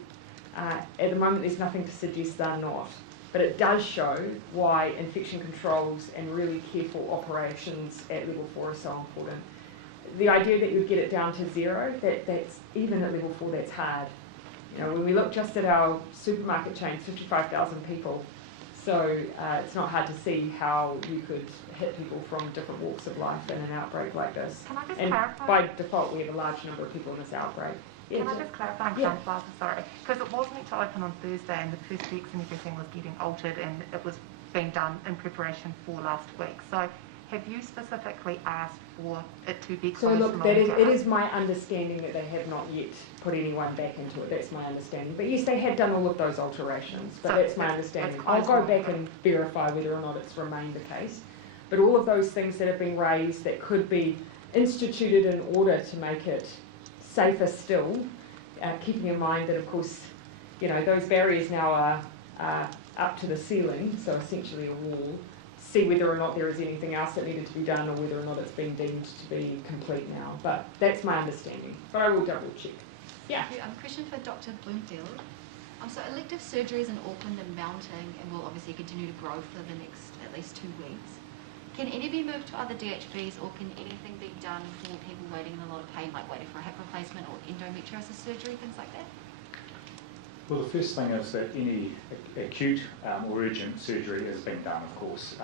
At the moment, there's nothing to suggest they're not, but it does show why infection controls and really careful operations at level 4 are so important. The idea that you would get it down to 0, that's even at level 4, that's hard. When we look just at our supermarket chain, 55,000 people, so it's not hard to see how you could hit people from different walks of life in an outbreak like this. Can I just and clarify? By default, we have a large number of people in this outbreak. Can I just clarify, Crown Plaza, sorry, because it was meant to open on Thursday and the first weeks and everything was getting altered and it was being done in preparation for last week. So have you specifically asked for it to be closed longer? It is my understanding that they have not yet put anyone back into it. That's my understanding. But yes, they had done all of those alterations, but that's my understanding. I'll go back and verify whether or not it's remained the case. But all of those things that have been raised that could be instituted in order to make it safer still, keeping in mind that, of course, those barriers now are up to the ceiling, so essentially a wall. See whether or not there is anything else that needed to be done or whether or not it's been deemed to be complete now. But that's my understanding. But I will double check. Yeah. Question for Dr. Bloomfield. So elective surgeries in Auckland are mounting and will obviously continue to grow for the next at least 2 weeks. Can any be moved to other DHBs, or can anything be done for people waiting in a lot of pain, like waiting for a hip replacement or endometriosis surgery, things like that? Well, the first thing is that any acute or urgent surgery is being done, of course,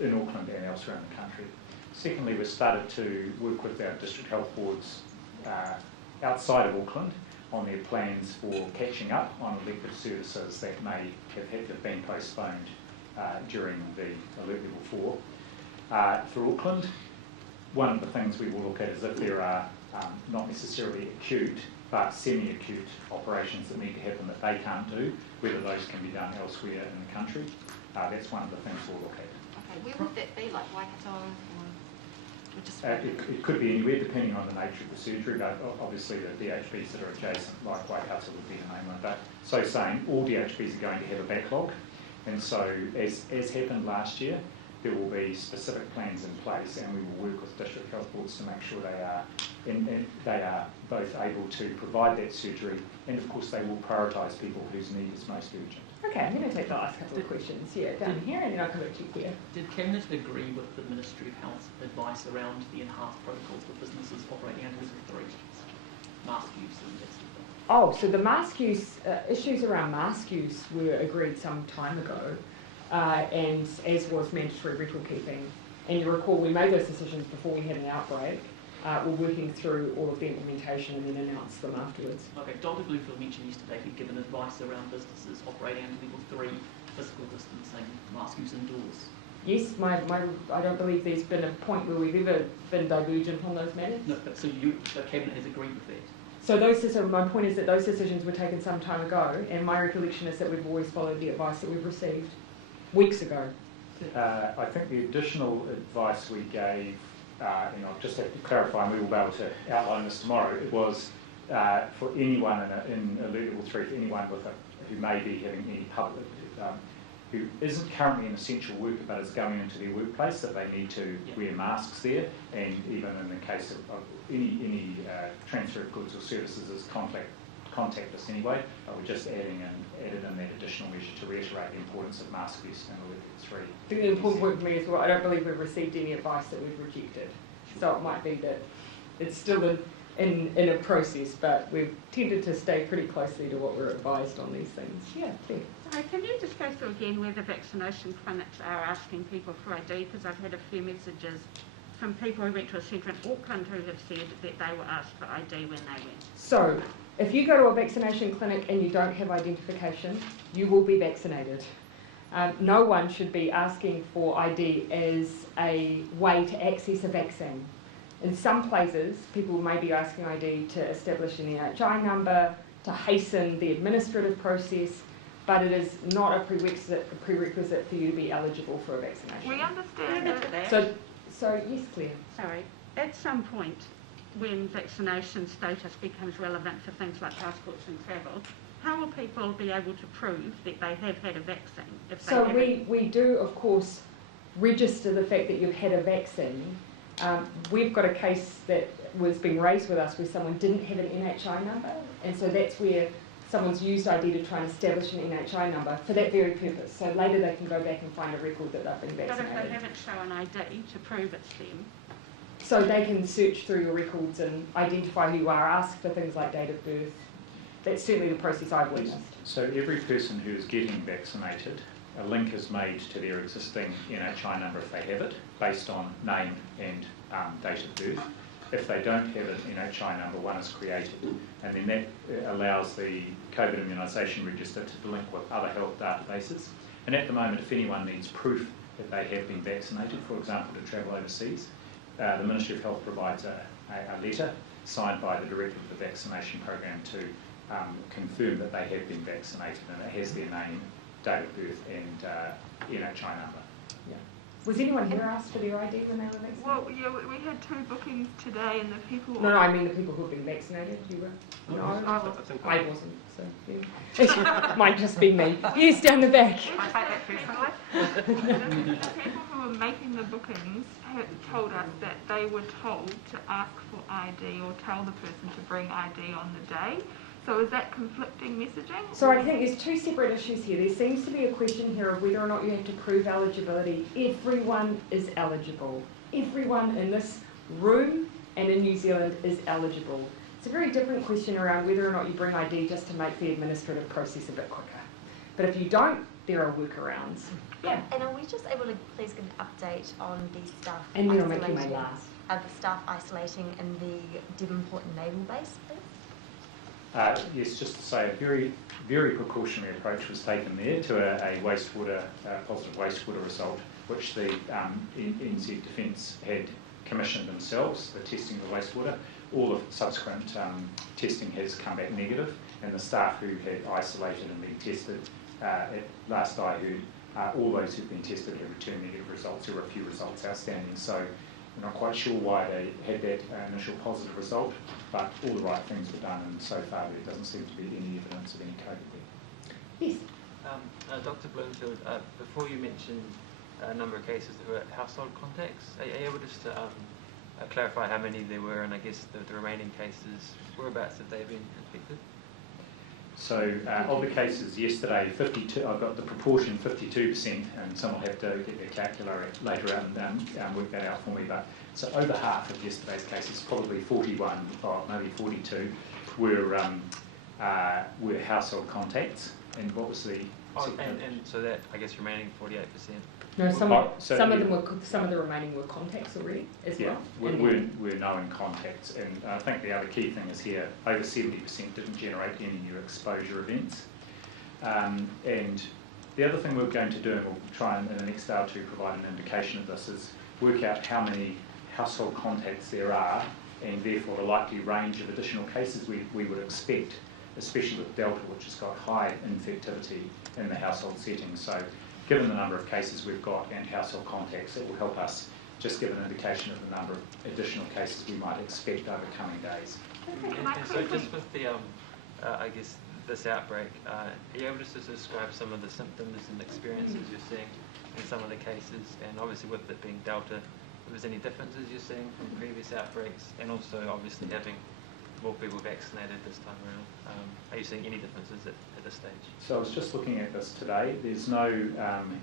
in Auckland and elsewhere in the country. Secondly, we've started to work with our district health boards outside of Auckland on their plans for catching up on elective services that may have been postponed during the Alert Level 4. For Auckland, one of the things we will look at is if there are not necessarily acute but semi-acute operations that need to happen that they can't do, whether those can be done elsewhere in the country. That's one of the things we'll look at. Okay, where would that be, like Waikato or just... It could be anywhere depending on the nature of the surgery, but obviously the DHBs that are adjacent, like Waikato, would be the main one. But so saying, all DHBs are going to have a backlog, and so as happened last year, there will be specific plans in place, and we will work with district health boards to make sure they are both able to provide that surgery, and of course they will prioritise people whose need is most urgent. Okay, I'm going to take the last couple of questions. Yeah, down here, and then I'll come back to you here. Did Cabinet agree with the Ministry of Health's advice around the enhanced protocols for businesses operating under Level 3? Mask use and that sort of thing? Oh, so the mask use, issues around mask use were agreed some time ago, and as was mandatory record keeping. And you recall we made those decisions before we had an outbreak. We're working through all of the implementation and then announce them afterwards. Okay, Dr. Bloomfield mentioned yesterday he'd given advice around businesses operating under Level 3, physical distancing, mask use indoors. Yes, I don't believe there's been a point where we've ever been divergent on those matters. No, but so the Cabinet has agreed with that? So my point is that those decisions were taken some time ago, and my recollection is that we've always followed the advice that we've received weeks ago. I think the additional advice we gave, and I'll just have to clarify, and we will be able to outline this tomorrow, it was for anyone in Alert Level 3, for anyone who may be having any public, who isn't currently an essential worker but is going into their workplace, that they need to wear masks there, and even in the case of any transfer of goods or services as contact us anyway. We're just added in that additional measure to reiterate the importance of mask use in Alert Level 3. I think the important point for me as well, I don't believe we've received any advice that we've rejected. So it might be that it's still in a process, but we've tended to stay pretty closely to what we're advised on these things. Yeah, Beth. So can you just go through again where the vaccination clinics are asking people for ID? Because I've had a few messages from people who went to a centre in Auckland who have said that they were asked for ID when they went. So if you go to a vaccination clinic and you don't have identification, you will be vaccinated. No one should be asking for ID as a way to access a vaccine. In some places, people may be asking ID to establish an NHI number, to hasten the administrative process, but it is not a prerequisite for you to be eligible for a vaccination. We understand that. So yes, Claire. Sorry. At some point, when vaccination status becomes relevant for things like passports and travel, how will people be able to prove that they have had a vaccine? If they So we do, of course, register the fact that you've had a vaccine. We've got a case that was being raised with us where someone didn't have an NHI number, and so that's where someone's used ID to try and establish an NHI number for that very purpose. So later they can go back and find a record that they've been vaccinated. But if they haven't shown ID to prove it's them? So they can search through your records and identify who you are, ask for things like date of birth. That's certainly the process I've witnessed. So every person who is getting vaccinated, a link is made to their existing NHI number if they have it, based on name and date of birth. If they don't have an NHI number, one is created, and then that allows the COVID immunisation register to link with other health databases. And at the moment, if anyone needs proof that they have been vaccinated, for example, to travel overseas, the Ministry of Health provides a letter signed by the Director of the Vaccination Program to confirm that they have been vaccinated, and it has their name, date of birth and NHI number. Yeah. Was anyone here asked for their ID when they were vaccinated? Well, yeah, we had 2 bookings today, and the people... No, I mean the people who have been vaccinated. You were? No, I wasn't. So yeah. Might just be me. Yes, down the back. The people who were making the bookings had told us that they were told to ask for ID or tell the person to bring ID on the day. So is that conflicting messaging? So I think there's 2 separate issues here. There seems to be a question here of whether or not you have to prove eligibility. Everyone is eligible. Everyone in this room and in New Zealand is eligible. It's a very different question around whether or not you bring ID just to make the administrative process a bit quicker. But if you don't, there are workarounds. Yeah. And are we just able to please give an update on the staff and then I'll make you my last. The staff isolating in the Devonport Naval Base, please? Yes, just to say a very, very precautionary approach was taken there to a wastewater, positive wastewater result, which the NZ Defence had commissioned themselves, the testing of the wastewater. All of subsequent testing has come back negative, and the staff who had isolated and been tested, at last I heard, all those who've been tested have returned negative results. There were a few results outstanding, so we're not quite sure why they had that initial positive result, but all the right things were done, and so far there doesn't seem to be any evidence of any COVID there. Yes. Dr. Bloomfield, before you mentioned a number of cases that were household contacts, are you able just to clarify how many there were, and I guess the remaining cases, whereabouts have they been infected? So of the cases yesterday, 52. I've got the proportion 52%, and someone will have to get their calculator later out and work that out for me. But so over half of yesterday's cases, probably 41 or maybe 42, were household contacts. And what was the? And so that, I guess, remaining 48%. No, some of the remaining were contacts already as well. We're known contacts, and I think the other key thing is here, over 70% didn't generate any new exposure events. And the other thing we're going to do, and we'll try and in the next day or two provide an indication of this, is work out how many household contacts there are, and therefore the likely range of additional cases we would expect, especially with Delta, which has got high infectivity in the household setting. So given the number of cases we've got and household contacts, it will help us just give an indication of the number of additional cases we might expect over coming days. And so just with the, I guess, this outbreak, are you able just to describe some of the symptoms and experiences you're seeing in some of the cases, and obviously with it being Delta, if there's any differences you're seeing from previous outbreaks, and also obviously having more people vaccinated this time around. Are you seeing any differences at this stage? So I was just looking at this today. There's no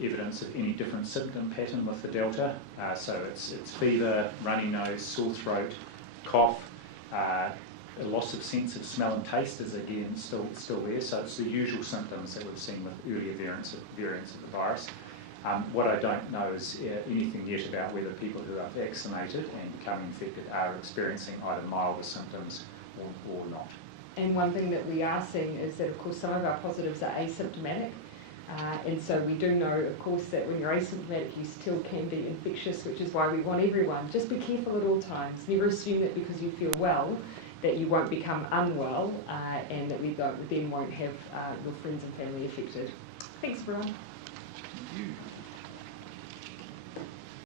evidence of any different symptom pattern with the Delta. So it's fever, runny nose, sore throat, cough, a loss of sense of smell and taste is again still there. So it's the usual symptoms that we've seen with earlier variants of the virus. What I don't know is anything yet about whether people who are vaccinated and become infected are experiencing either milder symptoms or not. And one thing that we are seeing is that, of course, some of our positives are asymptomatic. And so we do know, of course, that when you're asymptomatic, you still can be infectious, which is why we want everyone. Just be careful at all times. Never assume that because you feel well, that you won't become unwell and that we then won't have your friends and family affected. Thanks, everyone. Thank you.